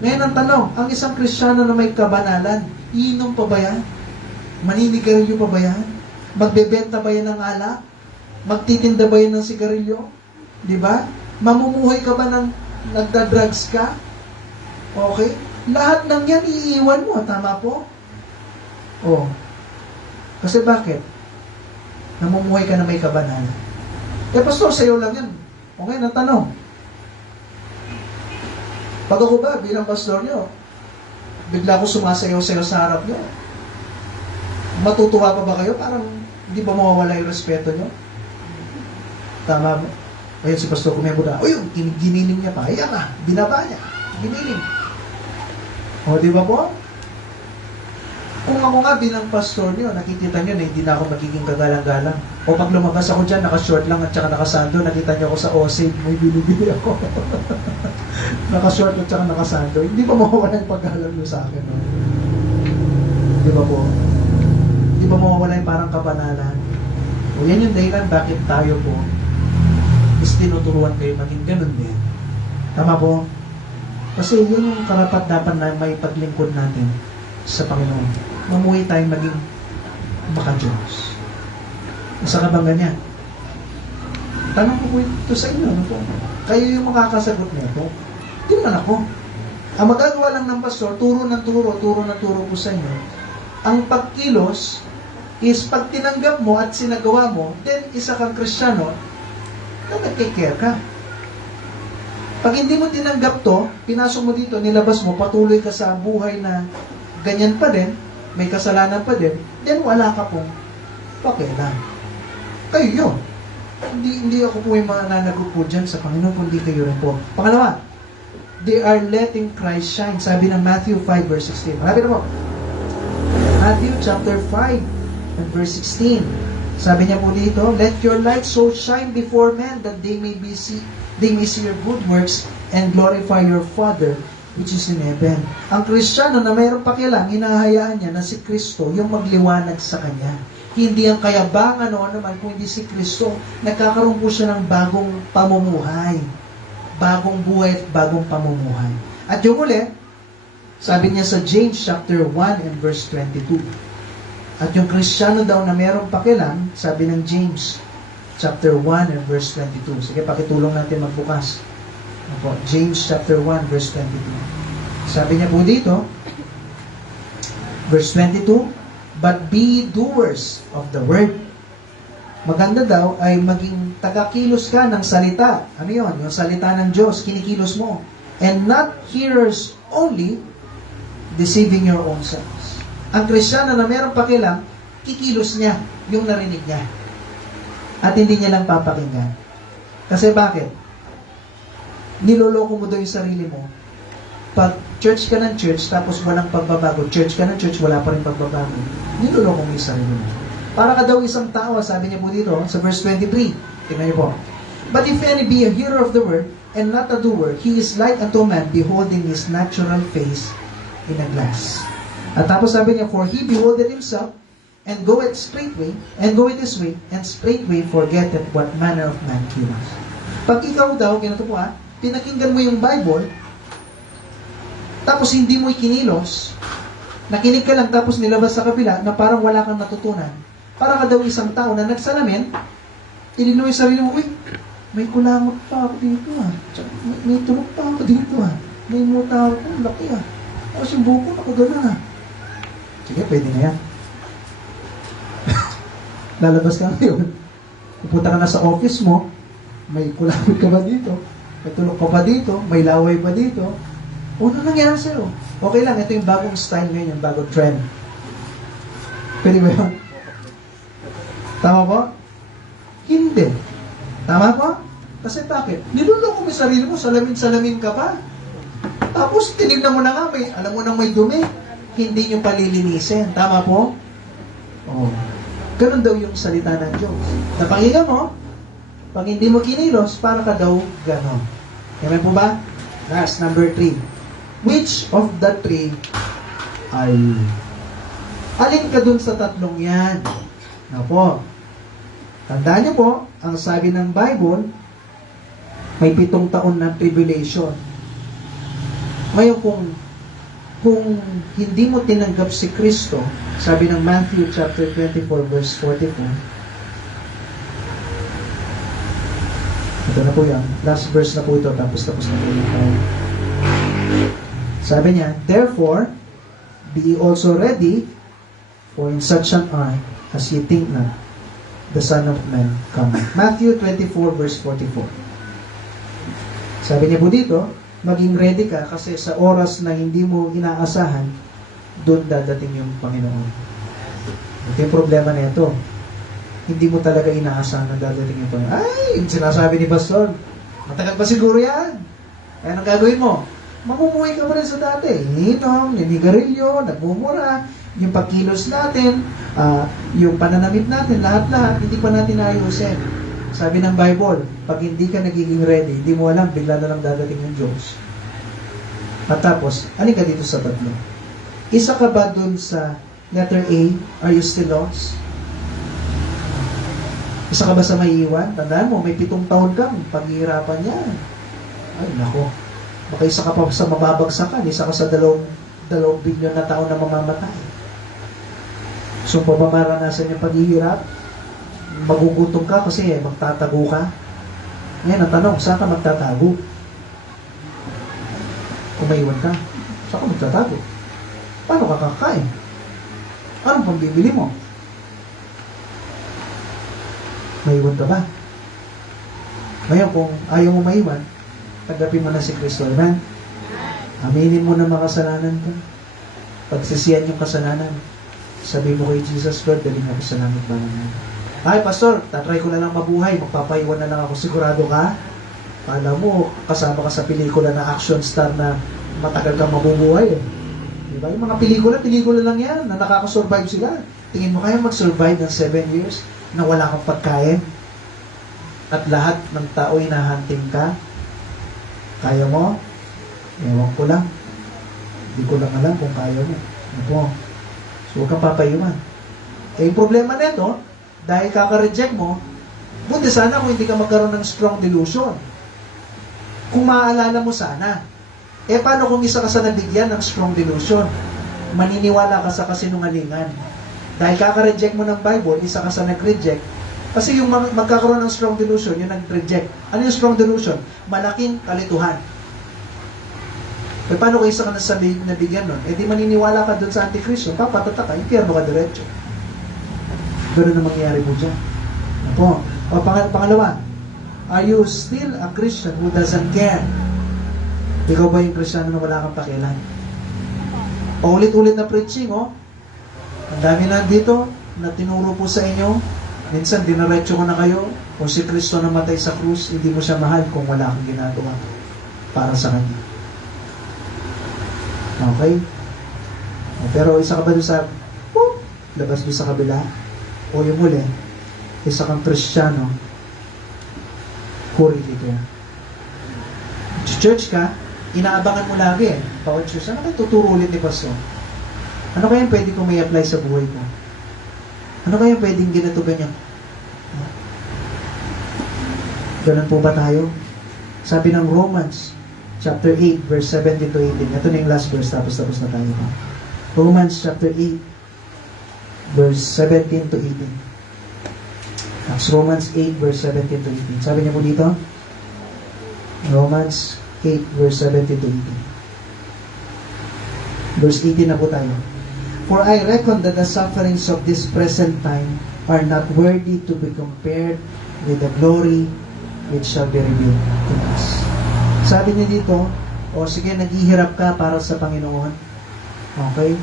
Ngayon ang tanong, ang isang Kristiyano na may kabanalan, iinom pa ba yan? Maninigarilyo pa ba yan? Magbebenta ba yan ng alak? Magtitinda ba yan ng sigarilyo? Di ba? Mamumuhay ka ba ng nagda-drugs ka? Okay? Lahat ng yan iiwan mo. Tama po? Oh. Kasi bakit? Namumuhay ka na may kabanalan. Eh, pastor, sa'yo lang yan. Okay, natanong. Pag ako ba, bilang pastor nyo, bigla ako sumasayaw-sayaw sa harap nyo, matutuwa pa ba kayo? Parang hindi ba mawawala yung respeto nyo? Tama ba? Ayun si Pastor Kumembo na, yung giniling niya pa. Ayan na, binaba niya. Giniling. O, di ba po? Kung ako nga bilang pastor niyo, nakikita niyo na hindi na ako magiging kagalang-galang. O pag lumabas ako dyan, naka-short lang at saka naka-sando, nakita niyo ako sa OSAID, may binibili ako. Naka-short at saka naka-sando. Hindi pa mawawala yung paggalang niyo sa akin. No? Di ba po? Hindi ba mawawala yung parang kabanalan? O yan yung dahilan bakit tayo po is tinuturuan kayo maging ganun din. Tama po? Kasi yun yung karapat-dapat na may paglingkod natin sa Panginoon. Mamuhay tayong maging maka-Diyos. Isa ka bang ganyan? Tanong ko po ito sa inyo. Ano po? Kayo yung makakasagot nito. Hindi naman ako. Ang magagawa lang ng pastor, turo ng turo po sa inyo. Ang pagkilos is pag tinanggap mo at sinagawa mo, then isa kang Kristiyano, na nag-care ka. Pag hindi mo tinanggap to, pinasok mo dito, nilabas mo, patuloy ka sa buhay na ganyan pa din, may kasalanan pa din, then wala ka pong pakialam. Kayo yun. Hindi ako po yung mga nanagot po dyan sa Panginoon, kundi kayo rin po. Pangalawa, they are letting Christ shine. Sabi ng Matthew 5 verse 16. Marami na po. Matthew chapter 5 and verse 16. Sabi niya po dito, let your light so shine before men that they may see your good works and glorify your Father which is in heaven. Ang Kristiyano na mayroong pakialam, hinahayaan niya na si Kristo yung magliwanag sa kanya. Hindi ang kayabangan o naman kung hindi si Kristo. Nagkakaroon po siya ng bagong pamumuhay. Bagong buhay at bagong pamumuhay. At yung uli, sabi niya sa James chapter 1 and verse 22. At yung Kristiyano daw na mayroong pakialam, sabi ng James chapter 1 and verse 22. Sige, pakitulong natin magbukas. James chapter 1 verse 22. Sabi niya po dito, verse 22, but be doers of the word. Maganda daw ay maging tagakilos ka ng salita. Ano yun? Yung salita ng Diyos, kinikilos mo. and not hearers only, deceiving your own selves. Ang Kristiyano na mayroong pakialam, kikilos niya yung narinig niya. At hindi niya lang papakinggan. Kasi bakit? Niloloko mo daw yung sarili mo. Pag church ka ng church, tapos walang pagbabago, church ka ng church, wala pa rin pagbabago, niloloko mo yung sarili mo. Para ka daw isang tao, sabi niya po dito, sa verse 23, tingnan niyo po. But if any be a hearer of the word, and not a doer, he is like unto a man beholding his natural face in a glass. At tapos sabi niya, for he beholdeth himself, and goeth straightway, and goeth his way, and straightway forgetteth what manner of man he was. Pag ikaw daw, ganito po pinakinggan mo yung Bible, tapos hindi mo ikinilos, nakinig ka lang tapos nilabas sa kabila na parang wala kang natutunan, para ka daw isang tao na nagsalamin, tinignan mo yung sarili mo, uy, may kulangot pa ako dito may tulog pa ako dito may muta ako, laki tapos yung buko, nakagana sige, pwede na yan. Lalabas ka ngayon, pupunta ka na sa office mo, may kulangot ka ba dito, may tulog ka ba dito, may laway ba dito, ano nangyari sa'yo? Okay lang, ito yung bagong style ngayon, yung bagong trend. Pwede ba yun? Tama po? Hindi. Tama po? Kasi bakit? Niluloko mo yung sarili mo, salamin-salamin ka pa. Tapos, tinignan mo na nga, alam mo nang may dumi. Hindi nyo palilinisin. Tama po? Oh. Ganun daw yung salita ng Diyos. Napakinggan mo, pag hindi mo kinilos, para ka daw ganon. Amen po ba? Last, number 3. Which of the three are you? Alin ka dun sa tatlong yan? Na po. Tandaan niyo po, ang sabi ng Bible, may 7 taon na tribulation. Ngayon kung hindi mo tinanggap si Kristo, sabi ng Matthew chapter 24 verse 44. Ito na po yan. Last verse na po ito, tapos na po tayo. Sabi niya, therefore, be also ready, for in such an hour as ye think not, the Son of Man cometh. Matthew 24 verse 44. Sabi niya po dito, maging ready ka kasi sa oras na hindi mo inaasahan, doon dadating yung Panginoon. Ito yung problema na ito. Hindi mo talaga inaasahan na dadating yung Panginoon. Ay, sinasabi ni Pastor, matagal pa siguro yan. Kaya anong gagawin mo? Mamumuhay ka pa rin sa dati. Ininom, ninigarilyo, nagmumura, yung pagkilos natin, yung pananamit natin, lahat-lahat, hindi pa natin ayusin. Sabi ng Bible, pag hindi ka nagiging ready, hindi mo alam, bigla na lang dadating yung Diyos. At tapos, alin ka dito sa tatlo? Isa ka ba dun sa letter A? Are you still lost? Isa ka ba sa maiiwan? Tandaan mo, may 7 taon kang paghihirapan niya. Ay, nako. Baka isa ka pa sa mababagsakan, isa ka sa 2 bilyon na tao na mamamatay. So, papamaranasan yung paghihirap, magugutom ka kasi magtatago ka. Ngayon, ang tanong, saan ka magtatago? Kung maiwan ka, saan ka magtatago? Paano ka kakain? Anong pambibili mo? Maiwan ka ba? Ngayon, kung ayaw mo maiwan, tanggapin mo na si Kristo. Amen? Aminin mo na makasalanan ka. Pagsisiyan yung kasalanan. Sabi mo kay Jesus, Lord, daling ako sa langit ba naman. Ay, Pastor, tatry ko na lang mabuhay. Magpapaiwan na lang ako. Sigurado ka? Kala mo, kasama ka sa pelikula na action star na matagal kang mabubuhay. Diba? Yung mga pelikula lang yan, na nakakasurvive sila. Tingin mo kaya mag-survive ng 7 years na wala kang pagkain? At lahat ng tao hinahunting ka? Kaya mo? Ewan ko lang. Hindi ko lang alam kung kaya mo. Ano po? So, huwag kang papayuman. Eh, yung problema nito, dahil kaka-reject mo, buti sana kung hindi ka magkaroon ng strong delusion. Kung maaalala mo sana. Eh, paano kung isa ka sa nabigyan ng strong delusion? Maniniwala ka sa kasinungalingan. Dahil kaka-reject mo ng Bible, isa ka sa nag-reject. Kasi yung magkakaroon ng strong delusion, yung nag-reject. Ano yung strong delusion? Malaking kalituhan. Eh, paano kung isa ka na nabigyan nun? Eh, di maniniwala ka dun sa Antikristo, papatata ka, impyerno ka diretso. Ganun na mangyayari mo dyan. Ako. O, pangalawa, are you still a Christian who doesn't care Ikaw ba yung Kristiyano na wala kang pakialam? Paulit-ulit na preaching, oh. Ang dami na dito na tinuro po sa inyo. Minsan, dinaretso ko na kayo. O si Kristo namatay sa krus, hindi mo siya mahal kung wala kang ginagawa para sa Kanya. Okay? Pero isa ka ba doon sa, labas doon sa kabila? O yung muli, isa kang Kristiyano, kurili ka. Church ka, inaabangan mo lagi eh. Bawat church, ano kayo tuturo ulit ni Pastor? Ano kaya pwede kong may apply sa buhay ko? Ano kaya pwedeng ganito ganyan? Ganun po ba tayo? Sabi ng Romans, chapter 8, verse 17 to 18. Ito na yung last verse, tapos na tayo. Romans chapter 8, verse 17 to 18. That's Romans 8, verse 17 to 18. Sabi niya po dito, Romans 8, verse 17 to 18. Verse 18 na po tayo. For I reckon that the sufferings of this present time are not worthy to be compared with the glory which shall be revealed in us. Sabi niya dito, o sige, naghihirap ka para sa Panginoon. Okay?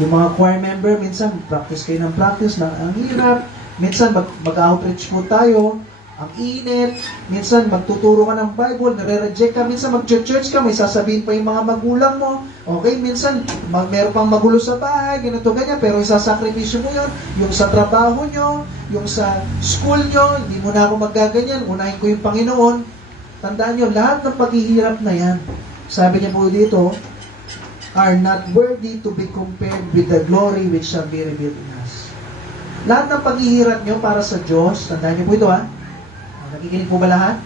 Yung mga choir member, minsan, practice kayo ng practice, ang hirap. Minsan, mag-outreach po tayo, ang init. Minsan, magtuturo ka ng Bible, nare-reject ka. Minsan, mag-church ka, may sasabihin pa yung mga magulang mo. Okay? Minsan, meron pang magulo sa bahay, ganito, ganyan. Pero isasakripisyo mo yun. Yung sa trabaho nyo, yung sa school nyo, hindi mo na ako magaganyan. Unahin ko yung Panginoon. Tandaan nyo, lahat ng paghihirap na yan, sabi niya po dito, are not worthy to be compared with the glory which shall be revealed in us. Lahat ng paghihirap nyo para sa Diyos, tandaan niyo po ito ha, nakikinig po ba lahat?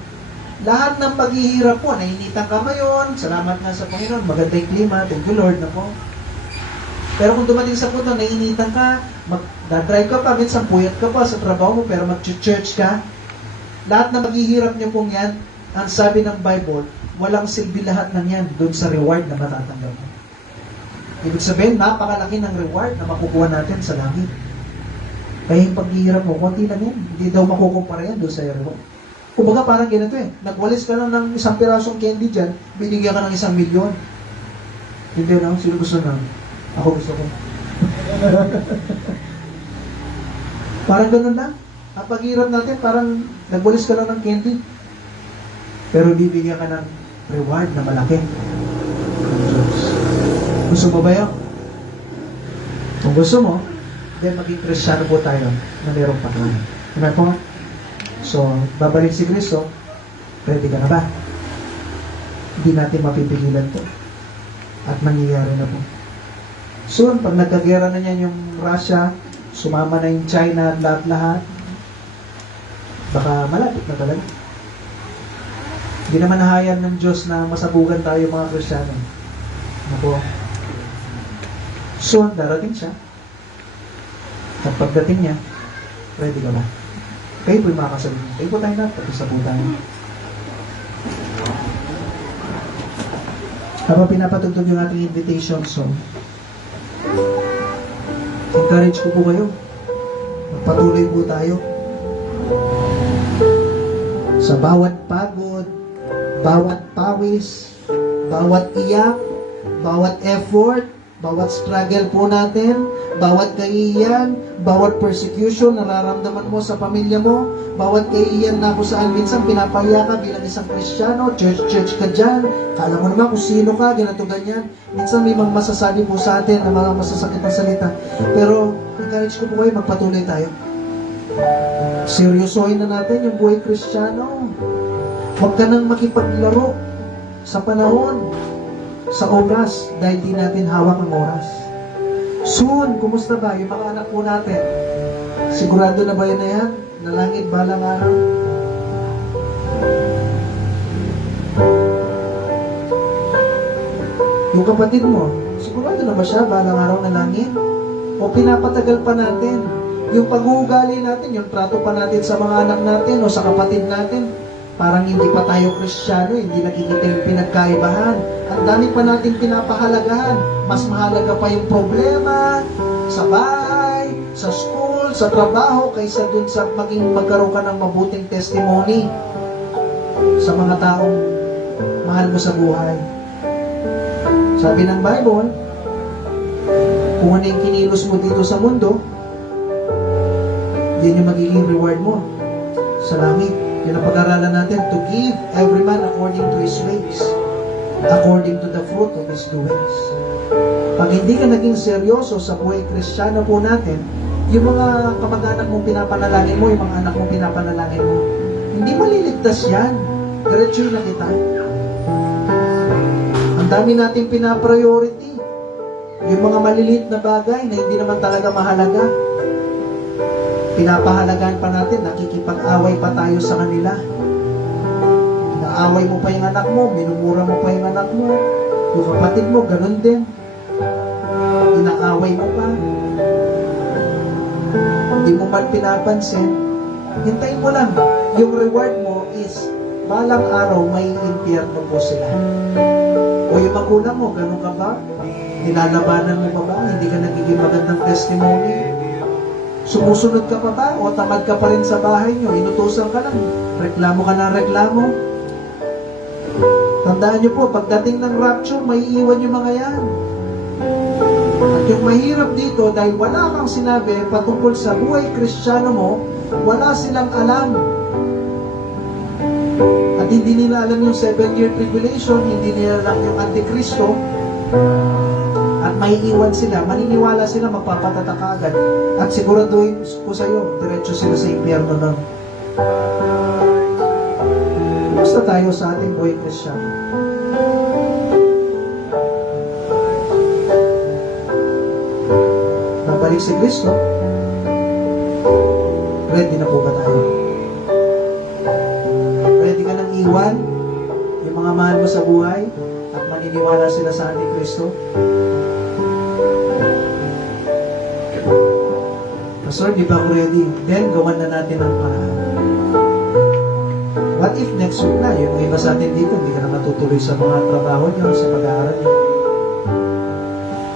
Lahat ng paghihirap po, nainitan ka ngayon, salamat nga sa Panginoon, maganda yung klima, thank you Lord na po. Pero kung dumating sa punto, nainitan ka, mag-drive ka pa, minsan puyat ka pa sa trabaho mo, pero mag-church ka, lahat ng paghihirap nyo pong yan, ang sabi ng Bible, walang silbi lahat ng yan doon sa reward na matatanggap mo. Ibig sabihin, napakalaki ng reward na makukuha natin sa langit. Kaya yung paghihirap mo, konti lang yan. Hindi daw makukumpara yan doon sa reward. Kumbaga parang ganito eh. Nagwalis ka lang ng isang pirasong candy dyan, binigyan ka ng 1 milyon. Hindi na, sino gusto na? Ako gusto ko. Parang ganun lang. Ang paghihirap natin, parang nagwalis ka lang ng candy. Pero bibigyan ka ng reward na malaki. Gusto mo ba yun? Kung gusto mo, then maging Kristiyano po tayo na mayroong pagkain. Amen po? So, babalik si Kristo, ready ka na ba? Hindi natin mapipigilan to. At mangyayari na po. Soon, pag nagkagera na niyan yung Russia, sumama na yung China at lahat-lahat, baka malapit na talaga. Hindi naman nahayan ng Diyos na masabugan tayo mga Kristiyano. Ano po? Soon, darating siya. At pagdating niya, ready ka ba? Kayo po yung mga kasabihin. Kayo po tayo na, tapos po tayo. Habang pinapatugtog yung ating invitation song, encourage ko po kayo. Magpatuloy po tayo. Sa bawat pagod, bawat pawis, bawat iyak, bawat effort, bawat struggle po natin, bawat kaiiyan, bawat persecution na nararamdaman mo sa pamilya mo, bawat kaiiyan na kung saan minsan pinapaya ka bilang isang Kristiyano, church ka dyan, kala mo naman kung sino ka, ganito ganyan. Minsan may mga masasabi po sa atin na mga masasakit na salita. Pero encourage ko po kayo, magpatuloy tayo. Seryosohin na natin yung buhay Kristiyano. Huwag ka nang makipaglaro sa panahon, sa oras, dahil di natin hawak ang oras. Soon, kumusta ba yung mga anak po natin? Sigurado na ba yun na yan? Nalangit balang araw? Yung kapatid mo, sigurado na ba siya balang araw na langit? O pinapatagal pa natin? Yung pag-uugali natin, yung trato pa natin sa mga anak natin o sa kapatid natin, parang hindi pa tayo Kristiyano, hindi nakikita yung pinagkaibahan. Ang dami pa natin pinapahalagahan. Mas mahalaga pa yung problema sa bahay, sa school, sa trabaho, kaysa dun sa magkaroon ka ng mabuting testimony sa mga taong mahal mo sa buhay. Sabi ng Bible, kung ano yung kinilos mo dito sa mundo, yan yung magiging reward mo sa langit. Yun ang pag-aralan natin, to give every man according to his ways, according to the fruit of his doings. Pag hindi ka naging seryoso sa buhay Kristiyano po natin, yung mga kamag-anak mong pinapanalangin mo, yung mga anak mong pinapanalangin mo, hindi maliligtas yan. Diretso na kita. Ang dami nating pinapriority. Yung mga maliliit na bagay na hindi naman talaga mahalaga. Pinapahalagaan pa natin, nakikipag-away pa tayo sa kanila. Naaway mo pa yung anak mo, minumura mo pa yung anak mo, yung kapatid mo, ganun din. Inaaway mo pa. Hindi mo man pinapansin. Hintayin mo lang. Yung reward mo is, balang araw may impyerno po sila. O yung magulang mo, ganun ka ba? Nilalabanan mo pa ba? Hindi ka nagiging magandang testimony? Sumusunod ka pa ba? O tamad ka pa rin sa bahay nyo? Inutusan ka lang. Reklamo ka na reklamo. Tandaan nyo po, pagdating ng rapture, may iwan yung mga yan. At yung mahirap dito, dahil wala kang sinabi patungkol sa buhay Kristiyano mo, wala silang alam. At hindi nila alam yung 7-year tribulation, hindi nila alam yung Antikristo, at may iwan sila, maniniwala sila, magpapatata ka agad. At siguraduhin ko sa iyo, diretso sila sa impyerno nun. Basta tayo sa ating buhay Kristiyano. Babalik si Kristo, ready na po ba tayo? Ready ka nang iwan yung mga mahal mo sa buhay at maniniwala sila sa Antikristo? Pastor, di ba ako ready? Then, gawan na natin ang paraan. What if next week na? Yung iba sa atin dito, hindi ka na matutuloy sa mga trabaho nyo, sa pag-aaral nyo.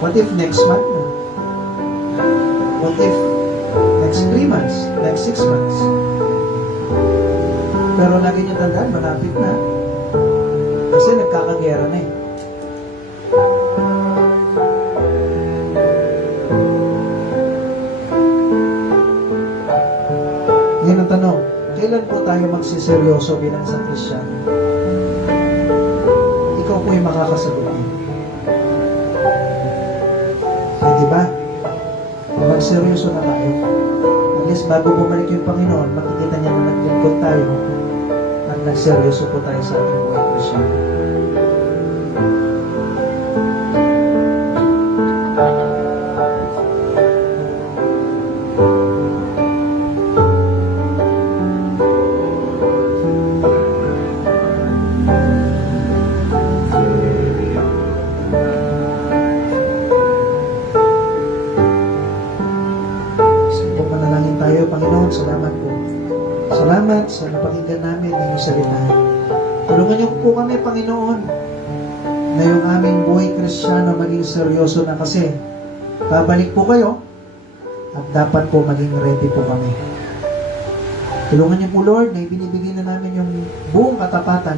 What if next month na? What if next 3 months? Next 6 months? Pero lagi nyo tandaan, malapit na. Kasi nagkakagera na eh. Ngayon ang tanong, kailan po tayo magsiseryoso bilang isang Kristiyano? Ikaw po yung makakasagot niyo. Eh, di ba? Magseryoso na tayo. At least bago bumalik yung Panginoon, makikita niya na naglingkod tayo at nagseryoso po tayo sa ating buhay Kristiyano. Panginoon, salamat po. Salamat sa napakinggan namin ng iyong salita. Tulungan niyo po kami, Panginoon, na yung aming buhay Kristiyano maging seryoso na kasi babalik po kayo at dapat po maging ready po kami. Tulungan niyo po, Lord, na ibinibigay na namin yung buong katapatan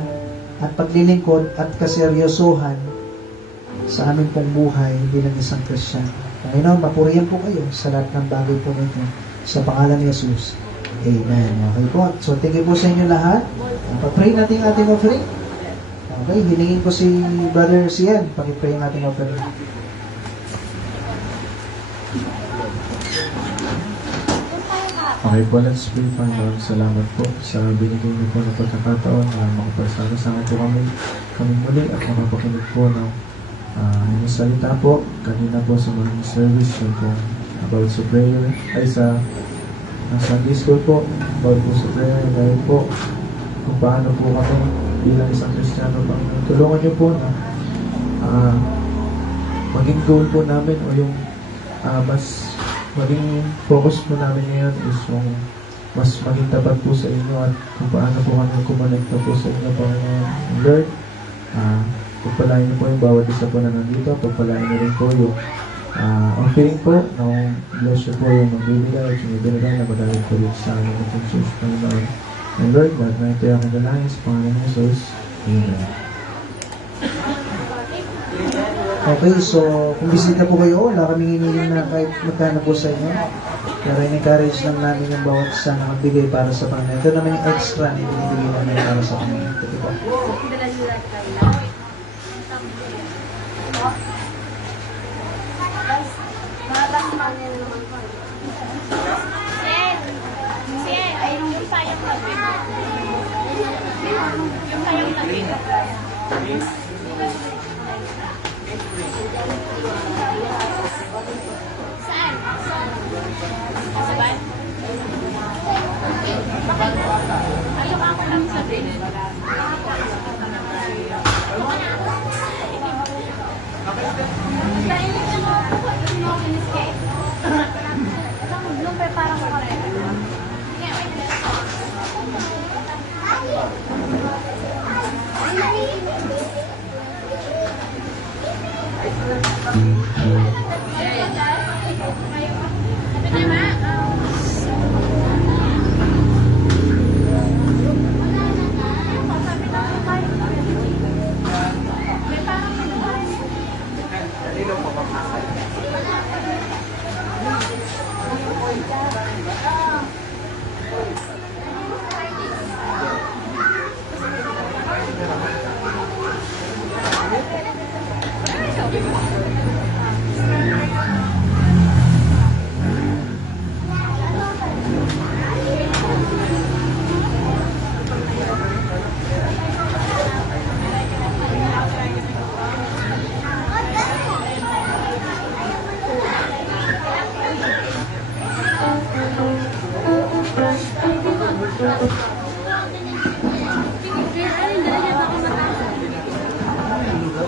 at paglilingkod at kaseryosohan sa aming pong buhay bilang isang Kristiyano. Panginoon, mapurihan po kayo sa lahat ng bagay po nito. Sa pangalan ni Jesus. Amen. Okay po. So, thank you po sa inyo lahat. Pa-pray natin ating offering. Okay, hiningin ko si Brother Sian. Pag-pray ang ating offering. Okay po, let's pray. Panginoon, salamat po sa binigay niyo po ng pagkakataon na makapasama po kami muli at makapakinig po ng inyong salita po. Kanina po sa mga service yung po about sa prayer, ay sa Sunday school po, about po sa prayer, dahil po kung paano po kami bilang isang Kristiyano, Panginoon. Tulungan niyo po na maging goal po namin o yung mas maging focus po namin ngayon is yung mas maging tapat po sa inyo at kung paano po kami kumonekta po sa inyo, Panginoon. Lord, pagpalain niyo po yung bawat isa po na nandito, pagpalain niyo rin po yung offering po, nung bless niyo po yung magbibigay at yung ibinigay na madali po rin sa amin at yung church, Panginoon. And Lord, lahat na ito yung kadalangin sa pangalan ng Jesus. Amen. Okay, so kung bisita po kayo, wala kaming hinihiling na kahit magkano po sa inyo. Pero in-encourage lang namin yung bawat isa na magbigay para sa Panginoon. Ito naman yung extra na ibinibigay namin para sa Panginoon. Ito po. Yung sayang natin. Yung sayang natin. Saan? Sa ban? Ayaw ako lang sabihin. Dahil ito mo kiniscate. Yung parang correct.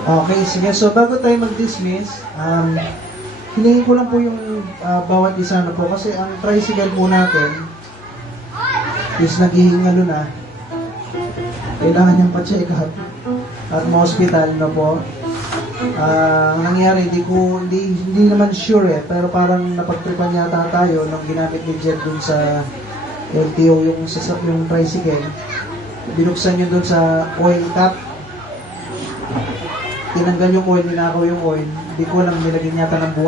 Okay, sige. So, bago tayo mag-dismiss, hinihingi ko lang po yung bawat isa na po. Kasi ang tricycle po natin is naghihingalo na. Kailangan niyang pa-check up at ma-hospital na po. Ang nangyari, hindi naman sure eh, pero parang napagtripan yata tayo nung ginamit ni Jed dun sa LTO yung tricycle. Binuksan yun dun sa oil cap. Tinanggal yung oil, ninakaw yung oil. Hindi ko alam, nilagyan yata ng buwan.